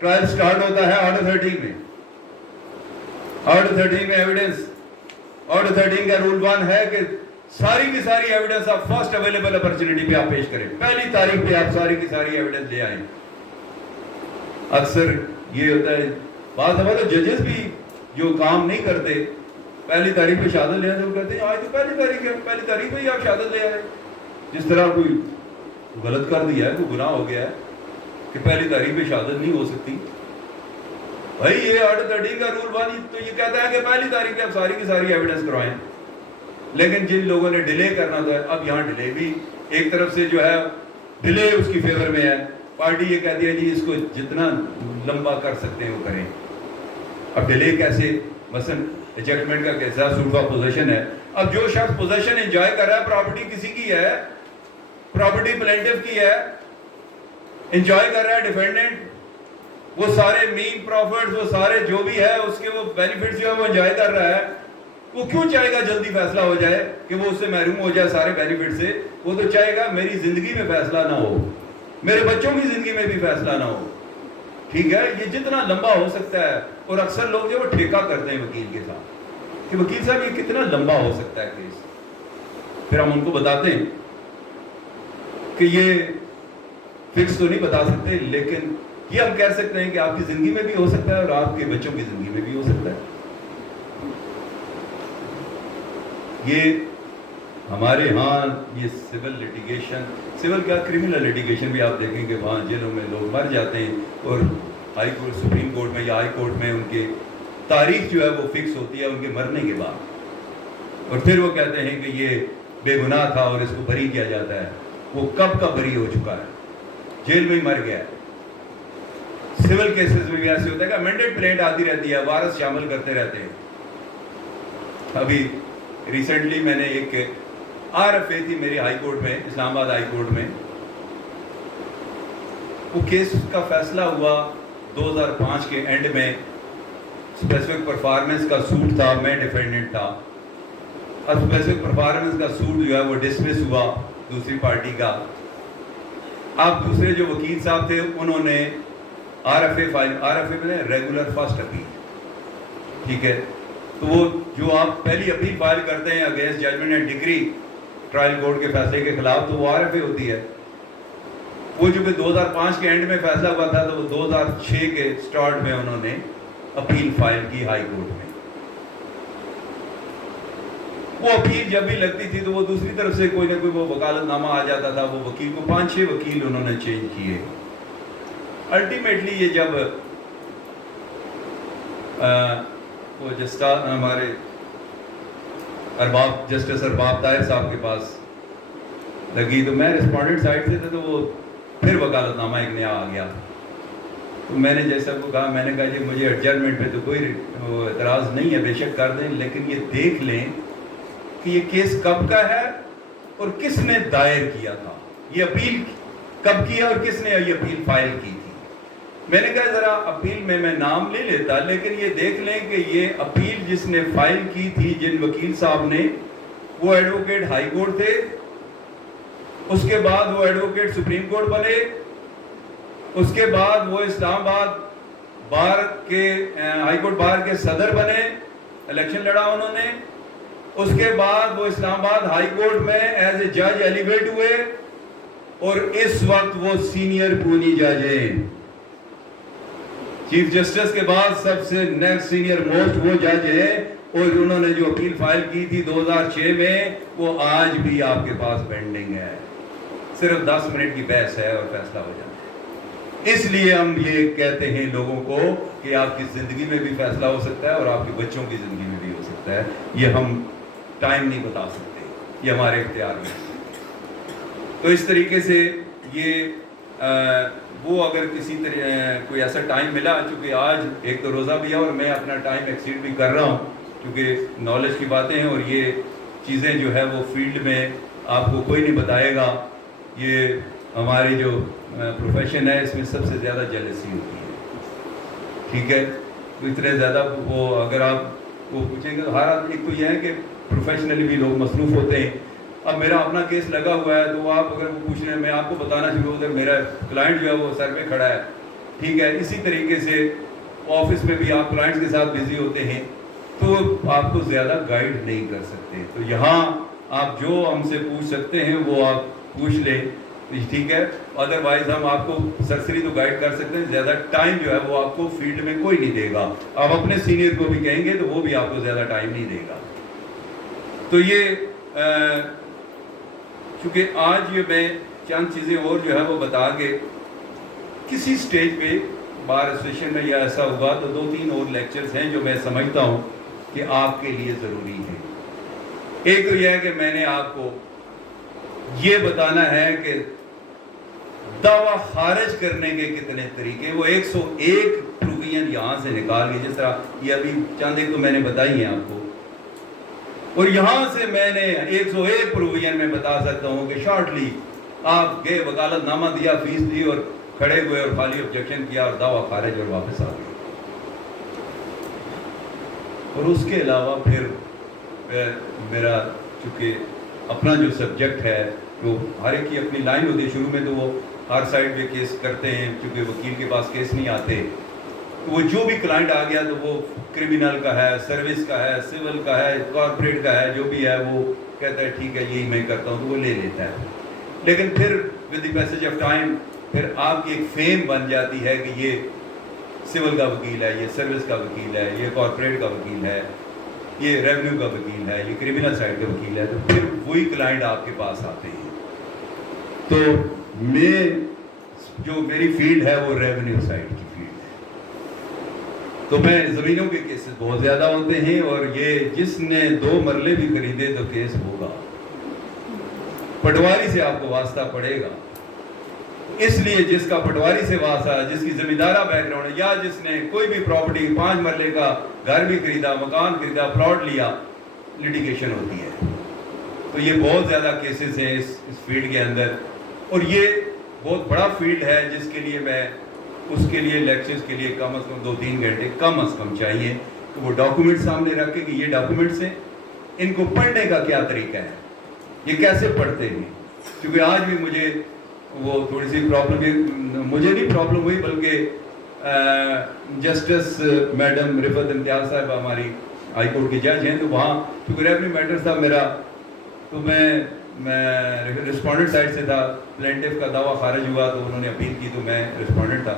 ٹرائل سٹارٹ ہوتا ہے آرڈر 13 میں. آرڈر 13 میں ایویڈنس، آرڈر 13 کا رول 1 ہے کہ ساری کی ساری ایویڈنس آپ فرسٹ اویلیبل اپرچونٹی پہ آپ پیش کریں. پہلی تاریخ پہ آپ ساری کی ساری ایویڈنس لے آئیں. اکثر یہ ہوتا ہے بعض دفعہ تو ججز بھی جو کام نہیں کرتے پہلی تاریخ پہ شہادت لے آئے تو کہتے ہیں آج تو پہلی تاریخ ہے، پہلی تاریخ پہ ہی آپ شہادت لے آئے. جس طرح کوئی غلط کر دیا ہے، کوئی گناہ ہو گیا ہے کہ پہلی تاریخ پہ شہادت نہیں ہو سکتی. بھائی یہ آرڈر 13 کا رول 1 تو یہ کہتا ہے کہ پہلی تاریخ پہ آپ ساری کی ساری ایویڈنس کروائیں. لیکن جن لوگوں نے ڈیلے کرنا تھا، اب یہاں ڈیلے بھی ایک طرف سے جو ہے ڈیلے اس کی فیور میں ہے. پارٹی یہ کہتی ہے جی اس کو جتنا لمبا کر سکتے ہیں وہ کریں. اب ڈیلے کیسے؟ مثلا ایجیکٹمنٹ کا کیسا سوٹ آف پوزیشن ہے. اب جو شخص پوزیشن انجوائے کر رہا ہے، پراپرٹی کسی کی ہے، پراپرٹی پلینٹف کی ہے، انجوائے کر رہا ہے ڈیفینڈنٹ، وہ سارے مین پروفٹس، وہ سارے جو بھی ہے اس کے وہ بینیفٹس جو ہے وہ انجوائے کر رہا ہے. وہ کیوں چاہے گا جلدی فیصلہ ہو جائے کہ وہ اس سے محروم ہو جائے سارے بینیفٹ سے؟ وہ تو چاہے گا میری زندگی میں فیصلہ نہ ہو، میرے بچوں کی زندگی میں بھی فیصلہ نہ ہو. ٹھیک ہے، یہ جتنا لمبا ہو سکتا ہے. اور اکثر لوگ جو وہ ٹھیکہ کرتے ہیں وکیل کے ساتھ کہ وکیل صاحب یہ کتنا لمبا ہو سکتا ہے کیس. پھر ہم ان کو بتاتے ہیں کہ یہ فکس تو نہیں بتا سکتے، لیکن یہ ہم کہہ سکتے ہیں کہ آپ کی زندگی میں بھی ہو سکتا ہے اور آپ کے بچوں کی زندگی میں بھی ہو سکتا ہے. یہ ہمارے ہاں یہ سول لیٹیگیشن، سول کیا کرمنل لیٹیگیشن بھی آپ دیکھیں کہ وہاں جیلوں میں لوگ مر جاتے ہیں اور ہائی کورٹ، سپریم کورٹ میں یا ہائی کورٹ میں ان کی تاریخ جو ہے وہ فکس ہوتی ہے ان کے مرنے کے بعد، اور پھر وہ کہتے ہیں کہ یہ بے گناہ تھا اور اس کو بری کیا جاتا ہے. وہ کب کا بری ہو چکا ہے، جیل میں ہی مر گیا ہے. سول کیسز میں بھی ایسے ہوتا ہے کہ امینڈڈ پلیٹ آتی رہتی ہے، وارث شامل کرتے رہتے ہیں. ابھی ریسنٹلی میں نے ایک RFA تھی میری ہائی کورٹ میں، اسلام آباد ہائی کورٹ میں. وہ کیس کا فیصلہ ہوا 2005 کے اینڈ میں. اسپیسیفک پرفارمنس کا سوٹ تھا، میں ڈیفینڈنٹ تھا، اور اسپیسیفک پرفارمنس کا سوٹ جو ہے وہ ڈسمس ہوا دوسری پارٹی کا. اب دوسرے جو وکیل صاحب تھے انہوں نے RFA فائل، RFA میں ریگولر فرسٹ اپیل، ٹھیک ہے. تو وہ جو آپ پہلی اپیل فائل کرتے ہیں against judgment and decree trial court کے فیصلے کے خلاف، تو وہ RFA ہوتی ہے. وہ جو کہ 2005 کے اینڈ میں فیصلہ ہوا تھا، تو وہ 2006 کے سٹارٹ میں انہوں نے اپیل فائل کی ہائی کورٹ میں. وہ اپیل جب بھی لگتی تھی تو وہ دوسری طرف سے کوئی نہ کوئی وہ وکالت نامہ آ جاتا تھا. وہ وکیل کو 5-6 وکیل انہوں نے چینج کیے. الٹیمیٹلی یہ جب وہ ہمارے ارباب جسٹس ارباب طاہر صاحب کے پاس لگی، تو میں رسپونڈنٹ سائڈ سے تھا، تو وہ پھر وکالت نامہ ایک نیا آ گیا. تو میں نے جیسا کو کہا، میں نے کہا جی مجھے ایڈجرمنٹ پہ تو کوئی اعتراض نہیں ہے، بے شک کر دیں، لیکن یہ دیکھ لیں کہ یہ کیس کب کا ہے اور کس نے دائر کیا تھا، یہ اپیل کب کیا اور کس نے یہ اپیل فائل کی تھی. میں نے کہا ذرا اپیل میں نام لے لیتا، لیکن یہ دیکھ لیں کہ یہ اپیل جس نے فائل کی تھی، جن وکیل صاحب نے، وہ ایڈوکیٹ ہائی کورٹ تھے، اس کے بعد وہ ایڈوکیٹ سپریم کورٹ بنے، اس کے بعد وہ اسلام آباد بار کے ہائی کورٹ بار کے صدر بنے، الیکشن لڑا انہوں نے. اس کے بعد وہ اسلام آباد ہائی کورٹ میں ایز اے جج ایلیویٹ ہوئے، اور اس وقت وہ سینئر پونی جج ہیں. چیف جسٹس کے بعد سب سے نیکسٹ سینئر موسٹ وہ جج ہیں، اور انہوں نے جو اپیل فائل کی تھی 2006 میں، وہ آج بھی آپ کے پاس پینڈنگ ہے. صرف 10 منٹ کی بحث ہے اور فیصلہ ہو جاتا ہے. اس لیے ہم یہ کہتے ہیں لوگوں کو کہ آپ کی زندگی میں بھی فیصلہ ہو سکتا ہے اور آپ کے بچوں کی زندگی میں بھی ہو سکتا ہے. یہ ہم ٹائم نہیں بتا سکتے، یہ ہمارے اختیار میں. تو اس طریقے سے یہ وہ اگر کسی طرح کوئی ایسا ٹائم ملا، چونکہ آج ایک تو روزہ بھی ہے اور میں اپنا ٹائم ایکسیڈ بھی کر رہا ہوں، کیونکہ نالج کی باتیں ہیں اور یہ چیزیں جو ہے وہ فیلڈ میں آپ کو کوئی نہیں بتائے گا. یہ ہماری جو پروفیشن ہے اس میں سب سے زیادہ جیلسی ہوتی ہے، ٹھیک ہے. تو اتنے زیادہ وہ اگر آپ وہ پوچھیں گے تو ہر آدمی، ایک تو یہ ہے کہ پروفیشنلی بھی لوگ مصروف ہوتے ہیں. اب میرا اپنا کیس لگا ہوا ہے، تو آپ اگر وہ پوچھ رہے ہیں، میں آپ کو بتانا شروع ادھر میرا کلائنٹ جو ہے وہ سر پہ کھڑا ہے، ٹھیک ہے. اسی طریقے سے آفس میں بھی آپ کلائنٹس کے ساتھ بزی ہوتے ہیں، تو آپ کو زیادہ گائیڈ نہیں کر سکتے. تو یہاں آپ جو ہم سے پوچھ سکتے ہیں وہ آپ پوچھ لیں، ٹھیک ہے. ادروائز ہم آپ کو سرسری تو گائیڈ کر سکتے ہیں، زیادہ ٹائم جو ہے وہ آپ کو فیلڈ میں کوئی نہیں دے گا. آپ اپنے سینئر کو بھی کہیں گے تو وہ بھی آپ کو زیادہ ٹائم نہیں دے گا. تو یہ چونکہ آج یہ میں چند چیزیں اور جو ہے وہ بتا کے کسی سٹیج پہ بار ایسوسیشن میں یا ایسا ہوا تو 2-3 اور لیکچرز ہیں جو میں سمجھتا ہوں کہ آپ کے لیے ضروری ہے. ایک تو یہ ہے کہ میں نے آپ کو یہ بتانا ہے کہ دعویٰ خارج کرنے کے کتنے طریقے، وہ 101 پروویژن یہاں سے نکال کے، جس طرح یہ ابھی چند ایک تو میں نے بتائی ہیں آپ کو، اور یہاں سے میں نے 101 پروویژن میں بتا سکتا ہوں کہ شارٹلی آپ گئے، وکالت نامہ دیا، فیس دی اور کھڑے ہوئے اور خالی آبجیکشن کیا اور دعویٰ خارج اور واپس آ گئے. اور اس کے علاوہ پھر میرا چونکہ اپنا جو سبجیکٹ ہے وہ ہر ایک کی اپنی لائن ہوتی ہے. شروع میں تو وہ ہر سائڈ پہ کیس کرتے ہیں، کیونکہ وکیل کے پاس کیس نہیں آتے، وہ جو بھی کلائنٹ آ گیا تو وہ کرمنل کا ہے, سروس کا ہے, سول کا ہے, کارپوریٹ کا ہے, جو بھی ہے وہ کہتا ہے ٹھیک ہے یہی میں کرتا ہوں, تو وہ لے لیتا ہے. لیکن پھر with the passage of time پھر آپ کی ایک فیم بن جاتی ہے کہ یہ سول کا وکیل ہے, یہ سروس کا وکیل ہے, یہ کارپوریٹ کا وکیل ہے, یہ ریونیو کا وکیل ہے, یہ کرمنل سائڈ کا وکیل ہے. تو پھر وہی کلائنٹ آپ کے پاس آتے ہیں. تو میں جو میری فیلڈ ہے وہ ریونیو سائڈ کی فیلڈ ہے, تو میں زمینوں کے کیسز بہت زیادہ ہوتے ہیں, اور یہ جس نے 2 مرلے بھی خریدے تو کیس ہوگا, پٹواری سے آپ کو واسطہ پڑے گا. اس لیے جس کا پٹواری سے واسطہ, جس کی زمیندارہ بیک گراؤنڈ ہے, یا جس نے کوئی بھی پراپرٹی 5 مرلے کا گھر بھی خریدا, مکان خریدا, پلاٹ لیا, لیٹیگیشن ہوتی ہے. تو یہ بہت زیادہ کیسز ہیں اس فیلڈ کے اندر, اور یہ بہت بڑا فیلڈ ہے جس کے لیے میں اس کے لیے لیکچرز کے لیے کم از کم 2-3 گھنٹے کم از کم چاہیے. تو وہ ڈاکومنٹ سامنے رکھ کے کہ یہ ڈاکومنٹس ہیں, ان کو پڑھنے کا کیا طریقہ ہے, یہ کیسے پڑھتے ہیں. کیونکہ آج بھی مجھے وہ تھوڑی سی پرابلم, مجھے نہیں پرابلم ہوئی بلکہ جسٹس میڈم رفعت امتیاز صاحب ہماری ہائی کورٹ کی جج ہیں, تو وہاں کیونکہ ریونیو میٹر تھا میرا, تو میں رسپونڈنٹ سائڈ سے تھا. پلینٹف کا دعویٰ خارج ہوا تو انہوں نے اپیل کی, تو میں رسپونڈنٹ تھا.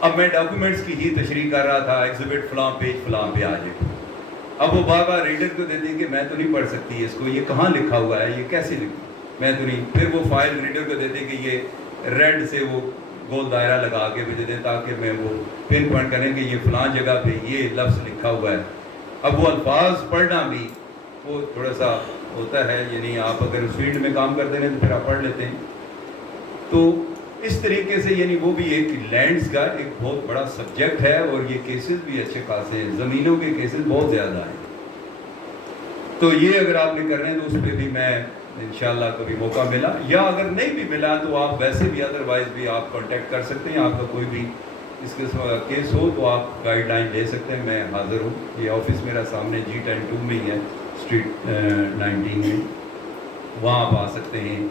اب میں ڈاکومنٹس کی ہی تشریح کر رہا تھا, ایگزیبٹ فلاں پیج فلاں پہ آ جائے. اب وہ بار بار ریڈر کو دیتی کہ میں تو نہیں پڑھ سکتی اس کو, یہ کہاں لکھا ہوا ہے, یہ کیسے لکھا, میں تو نہیں. پھر وہ فائل ریڈر کو دیتے کہ یہ ریڈ سے وہ گول دائرہ لگا کے بھیج دیں تاکہ میں وہ پن پوائنٹ کریں کہ یہ فلاں جگہ پہ یہ لفظ لکھا ہوا ہے. اب وہ الفاظ پڑھنا بھی وہ تھوڑا سا ہوتا ہے, یعنی آپ اگر اس فیلڈ میں کام کرتے ہیں تو پھر آپ پڑھ لیتے ہیں. تو اس طریقے سے یعنی وہ بھی ایک لینڈز کا ایک بہت بڑا سبجیکٹ ہے, اور یہ کیسز بھی اچھے خاصے ہیں, زمینوں کے کیسز بہت زیادہ ہیں. تو یہ اگر آپ نے کرنے تو اس پہ بھی میں انشاءاللہ کبھی موقع ملا, یا اگر نہیں بھی ملا تو آپ ویسے بھی ادروائز بھی آپ کانٹیکٹ کر سکتے ہیں. آپ کا کوئی بھی اس قسم کا کیس ہو تو آپ گائیڈ لائن لے سکتے ہیں, میں حاضر ہوں. یہ آفس میرا سامنے G10-2 میں ہی ہے, اسٹریٹ 19 میں, وہاں آپ آ سکتے ہیں.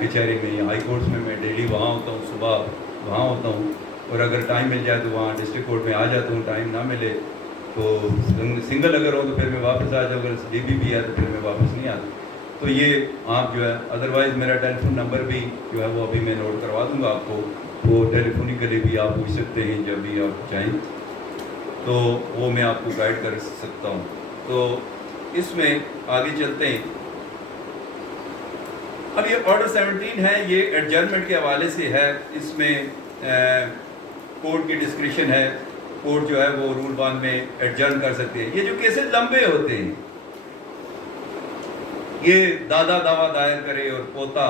کچہری میں, ہائی کورٹس میں ڈیلی وہاں ہوتا ہوں, صبح وہاں ہوتا ہوں, اور اگر ٹائم مل جائے تو وہاں ڈسٹرکٹ کورٹ میں آ جاتا ہوں. ٹائم نہ ملے تو سنگل اگر ہو تو پھر میں واپس آ جاؤں, اگر DB ہے تو پھر میں واپس نہیں آتا. تو یہ آپ جو ہے ادروائز میرا ٹیلی فون نمبر بھی جو ہے وہ ابھی میں نوٹ کروا دوں گا آپ کو, وہ ٹیلی فونیکلی بھی آپ پوچھ سکتے ہیں جب بھی آپ چاہیں, تو وہ میں آپ کو گائیڈ کر سکتا ہوں. تو اس میں آگے چلتے ہیں. اب یہ آرڈر 17 ہے, یہ ایڈجرنمنٹ کے حوالے سے ہے. اس میں کورٹ کی ڈسکریشن ہے, کورٹ جو ہے وہ رول 1 میں ایڈجرن کر سکتے ہیں. یہ جو کیسز لمبے ہوتے ہیں, یہ دادا دعویٰ دائر کرے اور پوتا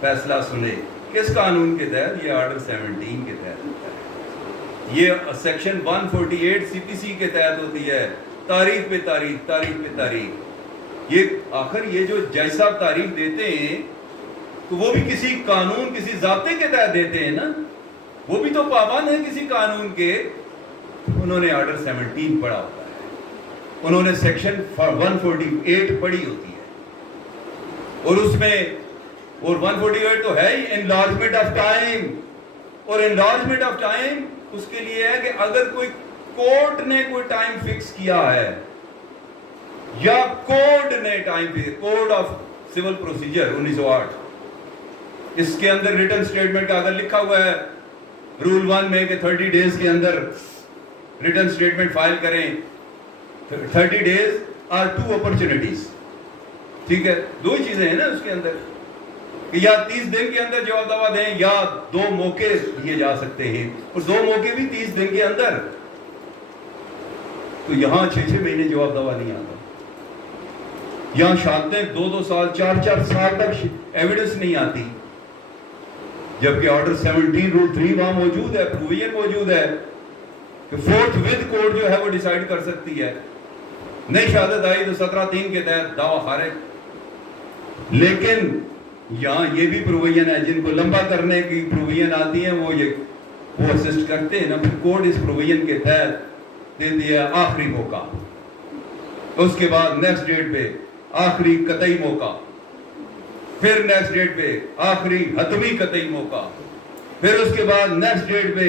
فیصلہ سنے, کس قانون کے تحت؟ یہ آرڈر 17 کے تحت ہوتا ہے. یہ سیکشن 148 CPC کے تحت ہوتی ہے, تاریخ پہ تاریخ, تاریخ پہ تاریخ. یہ آخر یہ جو جج صاحب تاریخ دیتے ہیں تو وہ بھی کسی قانون, کسی ضابطے کے تحت دیتے ہیں نا, وہ بھی تو پابند ہیں کسی قانون کے. انہوں نے آرڈر 17 پڑھا ہوتا ہے, انہوں نے سیکشن 148 پڑھی ہوتی ہے, اور اس میں اور 148 تو ہے ہی انلارجمنٹ آف ٹائم. اور انلارجمنٹ آف ٹائم اس کے لیے ہے کہ اگر کوئی کورٹ نے کوئی ٹائم فکس کیا ہے, یا کوڈ نے time fix, code of civil procedure 1908, اس کے اندر ریٹن سٹیٹمنٹ کا اگر لکھا ہوا ہے رول 1 میں کہ 30 ڈیز کے اندر ریٹن سٹیٹمنٹ فائل کریں, 30 ڈیز آر 2 اپرچونٹیز. ٹھیک ہے, 2 ہی چیزیں ہیں نا اس کے اندر, کہ یا 30 دن کے اندر جواب دعویٰ دیں, یا 2 موقع دیے جا سکتے ہیں, اور 2 موقع بھی 30 دن کے اندر. تو یہاں 6 مہینے جواب دعویٰ نہیں آتا. یہاں شہادتیں 2 سال 4 سال تک ایویڈنس نہیں آتی, جبکہ آرڈر 17 رول 3 وہاں موجود ہے, پروویژن موجود ہے کہ 4th ود کورٹ جو ہے وہ ڈیسائیڈ کر سکتی ہے. نئی شہادت آئی تو 17(3) کے تحت دعویٰ خارج. لیکن یہاں یہ بھی پروویژن ہے, جن کو لمبا کرنے کی پروویژن آتی ہے وہ اسسٹ کرتے ہیں نا. پھر کورٹ اس پروویژن کے تحت دے دیا آخری موقع, اس کے بعد نیکسٹ ڈیٹ پہ آخری قطعی موقع, پھر نیکسٹ ڈیٹ پہ آخری حتمی قطعی موقع, پھر اس کے بعد نیکسٹ ڈیٹ پہ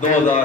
2000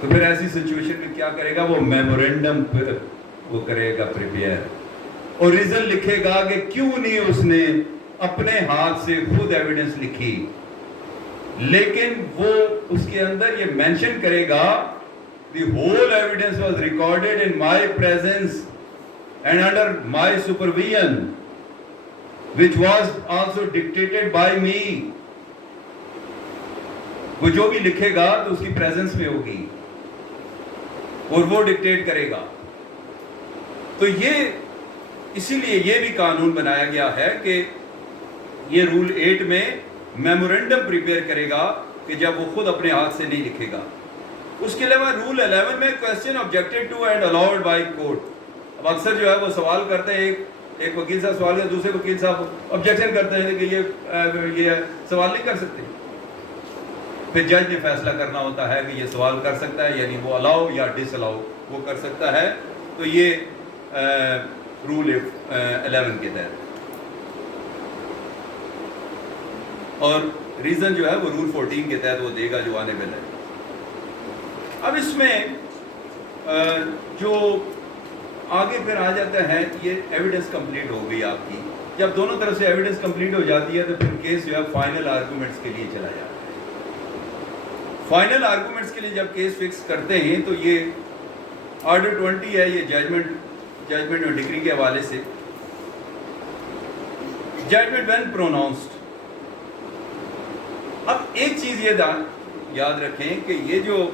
تو پھر ایسی سچویشن میں کیا کرے گا؟ وہ میمورینڈم وہ کرے گا پریپیئر اور ریزن لکھے گا کہ کیوں نہیں اس نے اپنے ہاتھ سے خود ایویڈنس لکھی، لیکن وہ اس کے اندر یہ مینشن کرے گا the whole evidence was recorded in my presence and under my supervision which was also dictated by me. وہ جو بھی لکھے گا تو اس کی پریزنس میں ہوگی اور وہ ڈکٹیٹ کرے گا. تو یہ اسی لیے یہ بھی قانون بنایا گیا ہے کہ یہ رول 8 میں میمورینڈم پریپیئر کرے گا کہ جب وہ خود اپنے ہاتھ سے نہیں لکھے گا. اس کے علاوہ رول 11 میں question objected to and allowed by court. اب اکثر جو ہے وہ سوال کرتے ہیں، ایک وکیل صاحب سوال کرتے، دوسرے وکیل صاحب آبجیکشن کرتے ہیں کہ یہ سوال نہیں کر سکتے. پھر جج نے فیصلہ کرنا ہوتا ہے کہ یہ سوال کر سکتا ہے، یعنی وہ الاؤ یا ڈس الاؤ وہ کر سکتا ہے. تو یہ رول 11 کے تحت، اور ریزن جو ہے وہ رول 14 کے تحت وہ دے گا جو آنے والا ہے. اب اس میں جو آگے پھر آ جاتا ہے، یہ ایویڈنس کمپلیٹ ہو گئی آپ کی. جب دونوں طرف سے ایویڈنس کمپلیٹ ہو جاتی ہے تو پھر کیس جو ہے فائنل آرگومنٹس کے لیے چلا جاتا ہے. فائنل آرگومنٹس کے لیے جب کیس فکس کرتے ہیں تو یہ آرڈر 20 ہے، یہ ججمنٹ اور ڈگری کے حوالے سے ججمنٹ وین پروناؤنسڈ. اب ایک چیز یہ یاد رکھیں کہ یہ جو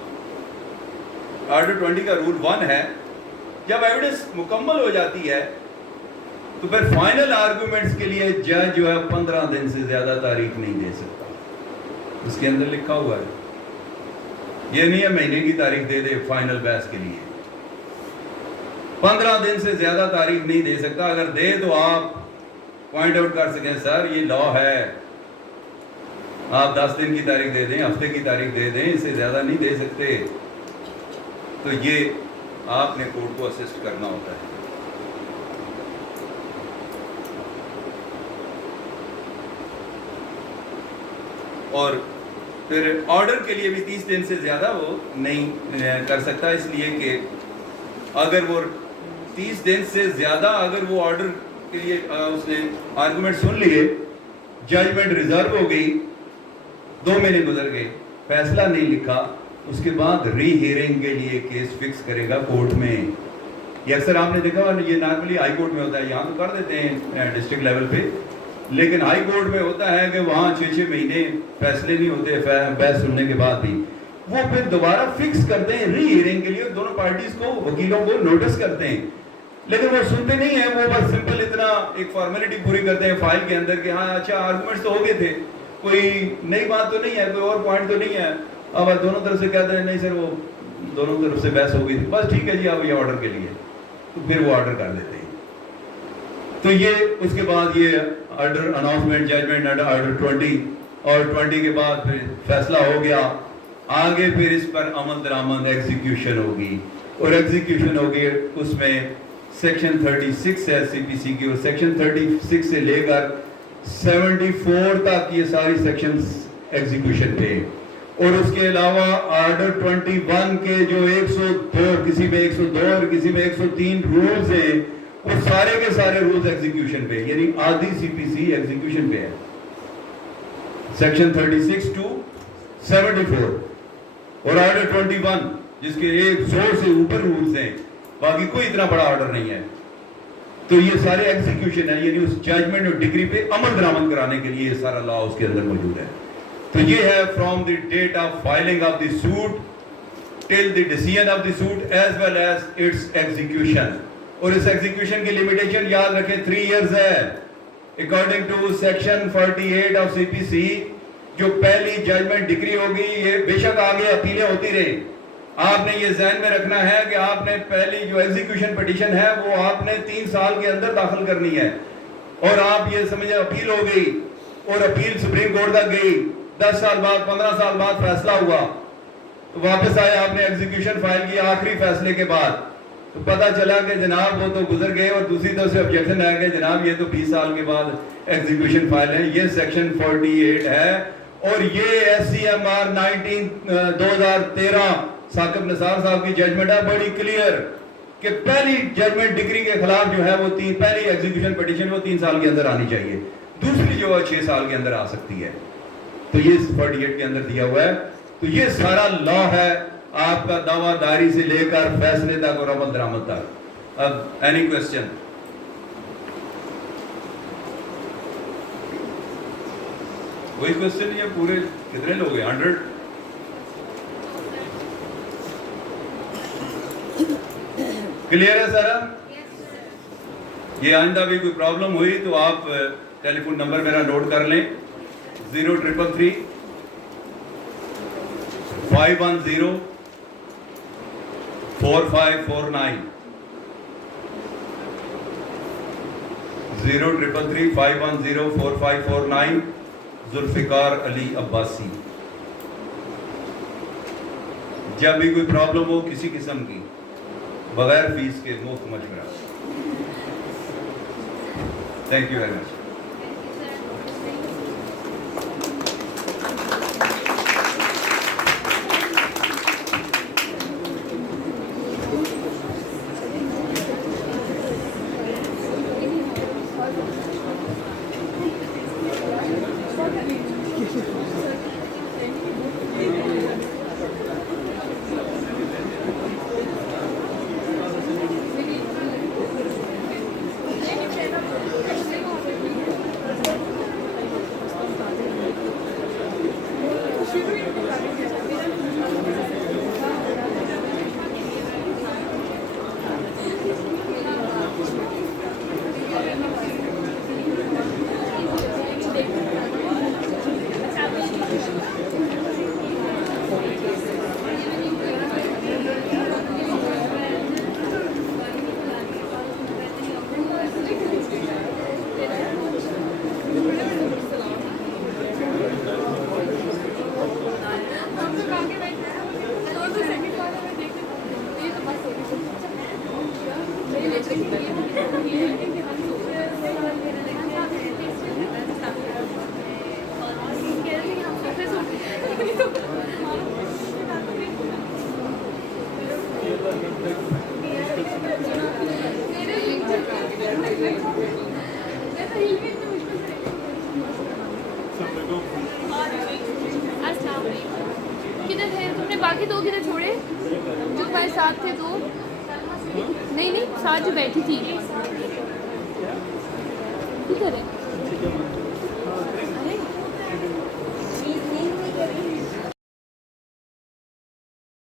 آرڈر 20 کا رول 1 ہے، جب ایویڈنس مکمل ہو جاتی ہے تو پھر فائنل آرگومنٹس کے لیے جج جو ہے 15 دن سے زیادہ تاریخ نہیں دے سکتا. اس کے اندر لکھا ہوا ہے، یہ نہیں ہے مہینے کی تاریخ دے دے فائنل بحث کے لیے. 15 دن سے زیادہ تاریخ نہیں دے سکتا. اگر دے تو آپ پوائنٹ آؤٹ کر سکیں سر یہ لا ہے، آپ 10 دن کی تاریخ دے دیں، ہفتے کی تاریخ دے دیں، اس سے زیادہ نہیں دے سکتے. تو یہ آپ نے کورٹ کو اسسٹ کرنا ہوتا ہے. اور پھر آرڈر کے لیے بھی 30 دن سے زیادہ وہ نہیں کر سکتا، اس لیے کہ اگر وہ 30 دن سے زیادہ اگر وہ آرڈر کے لیے اس نے آرگومنٹ سن لیے، ججمنٹ ریزرو ہو گئی، 2 مہینے گزر گئے، فیصلہ نہیں لکھا، اس کے بعد ری ہیئرنگ کے لیے کیس فکس کرے گا کورٹ میں. یہ اکثر آپ نے دیکھا، یہ نارملی ہائی کورٹ میں ہوتا ہے، یہاں تو کر دیتے ہیں ڈسٹرکٹ لیول پہ، لیکن ہائی کورٹ میں ہوتا ہے کہ وہاں 6 مہینے فیصلے نہیں ہوتے بحث سننے کے بعد بھی. وہ پھر دوبارہ فکس کرتے ہیں ری ہیئرنگ کے لیے، دونوں پارٹیز کو وکیلوں کو نوٹس کرتے ہیں، لیکن وہ سنتے نہیں ہیں. وہ بس سمپل اتنا ایک فارمیلٹی پوری کرتے ہیں فائل کے اندر کہ ہاں اچھا آرگومنٹس تو ہو گئے تھے، کوئی نئی بات تو نہیں ہے، کوئی اور پوائنٹ تو نہیں ہے. اب دونوں طرف سے کہتے ہیں نہیں سر وہ دونوں طرف سے بحث ہو گئی تھی، بس ٹھیک ہے جی آپ یہ آرڈر کے لیے، تو پھر وہ آرڈر کر دیتے ہیں. تو یہ اس کے بعد یہ آرڈر اناؤنسمنٹ ججمنٹ آرڈر 20 اور 20 کے بعد پھر فیصلہ ہو گیا. آگے پھر اس پر عمل درآمد ایگزیکیوشن ہوگی، اور ایگزیکیوشن ہوگی اس میں سیکشن 36 ہے سی پی سی کی، اور سیکشن 36 سے لے کر 74 تک یہ ساری سیکشنز ایگزیکیوشن پہ. اور اس کے علاوہ آرڈر 21 کے جو 102 کسی میں 102 اور کسی میں 103 رولز ہیں، وہ سارے کے سارے رولز ایگزیکیوشن پہ، یعنی آدھی سی پی سی ایگزیکیوشن پہ ہے. سیکشن 36 to 74 اور آرڈر 21 جس کے 100 سے اوپر رولز ہیں، باقی کوئی اتنا بڑا آرڈر نہیں ہے. تو یہ سارے ایگزیکیوشن ہے، یعنی اس ججمنٹ اور ڈگری پہ عمل درآمد کرانے کے لیے یہ سارا لا اس کے اندر موجود ہے. تو یہ ہے from the date of filing of the suit till the decision of the suit as well as its execution. اور اس ایگزیکیوشن کی لمیٹیشن یاد رکھیں 3 ایئرز ہے اکارڈنگ ٹو سیکشن 48 آف سی پی سی. جو پہلی ججمنٹ ڈگری ہوگی یہ بے شک آگے اپیلیں ہوتی رہی، آپ نے یہ ذہن میں رکھنا ہے کہ آپ نے پہلی جو ایگزیکیوشن پٹیشن ہے وہ آپ نے 3 سال کے اندر داخل کرنی ہے، اور آپ یہ سمجھیں اپیل ہو گئی اور اپیل سپریم کورٹ تک گئی، 10 سال بعد 15 سال بعد فیصلہ ہوا، تو واپس آئے آپ نے ایگزیکیوشن فائل کی آخری فیصلے کے بعد، تو پتہ چلا کہ جناب وہ تو گزر گئے، اور دوسری طرف سے آبجیکشن آیا کہ جناب یہ تو 20 سال کے بعد ایگزیکیوشن فائل ہے. یہ سیکشن 48 ہے، اور یہ S C M R 2013 Saqib Nisar sahab کی ججمنٹ ہے بڑی کلیئر کہ پہلی ججمنٹ ڈگری کے خلاف جو ہے وہ پہلی ایگزیکیوشن پٹیشن وہ 3 سال کے اندر آنی چاہیے, دوسری جو ہے 6 سال کے اندر آ سکتی ہے. تو یہ 48 کے اندر دیا ہوا ہے. تو یہ سارا لا ہے آپ کا دعویٰ داری سے لے کر فیصلے تک اور عمل درآمد تک. اب اینی کوشچن؟ وہی کوشچن یہ پورے کتنے لوگ ہیں؟ 100؟ کلیئر ہے سر؟ یہ آئندہ بھی کوئی پرابلم ہوئی تو آپ ٹیلی فون نمبر میرا نوٹ کر لیں 0333 510 4549 0333 510 4549 ذوالفقار علی عباسی. جب بھی کوئی پرابلم ہو کسی قسم کی بغیر فیس کے مفت مشورہ. Thank you very much. کدھر ہے تم نے باقی 2 کدھر چھوڑے جو تمہارے ساتھ تھے 2؟ نہیں ساتھ جو بیٹھی تھی کدھر ہے؟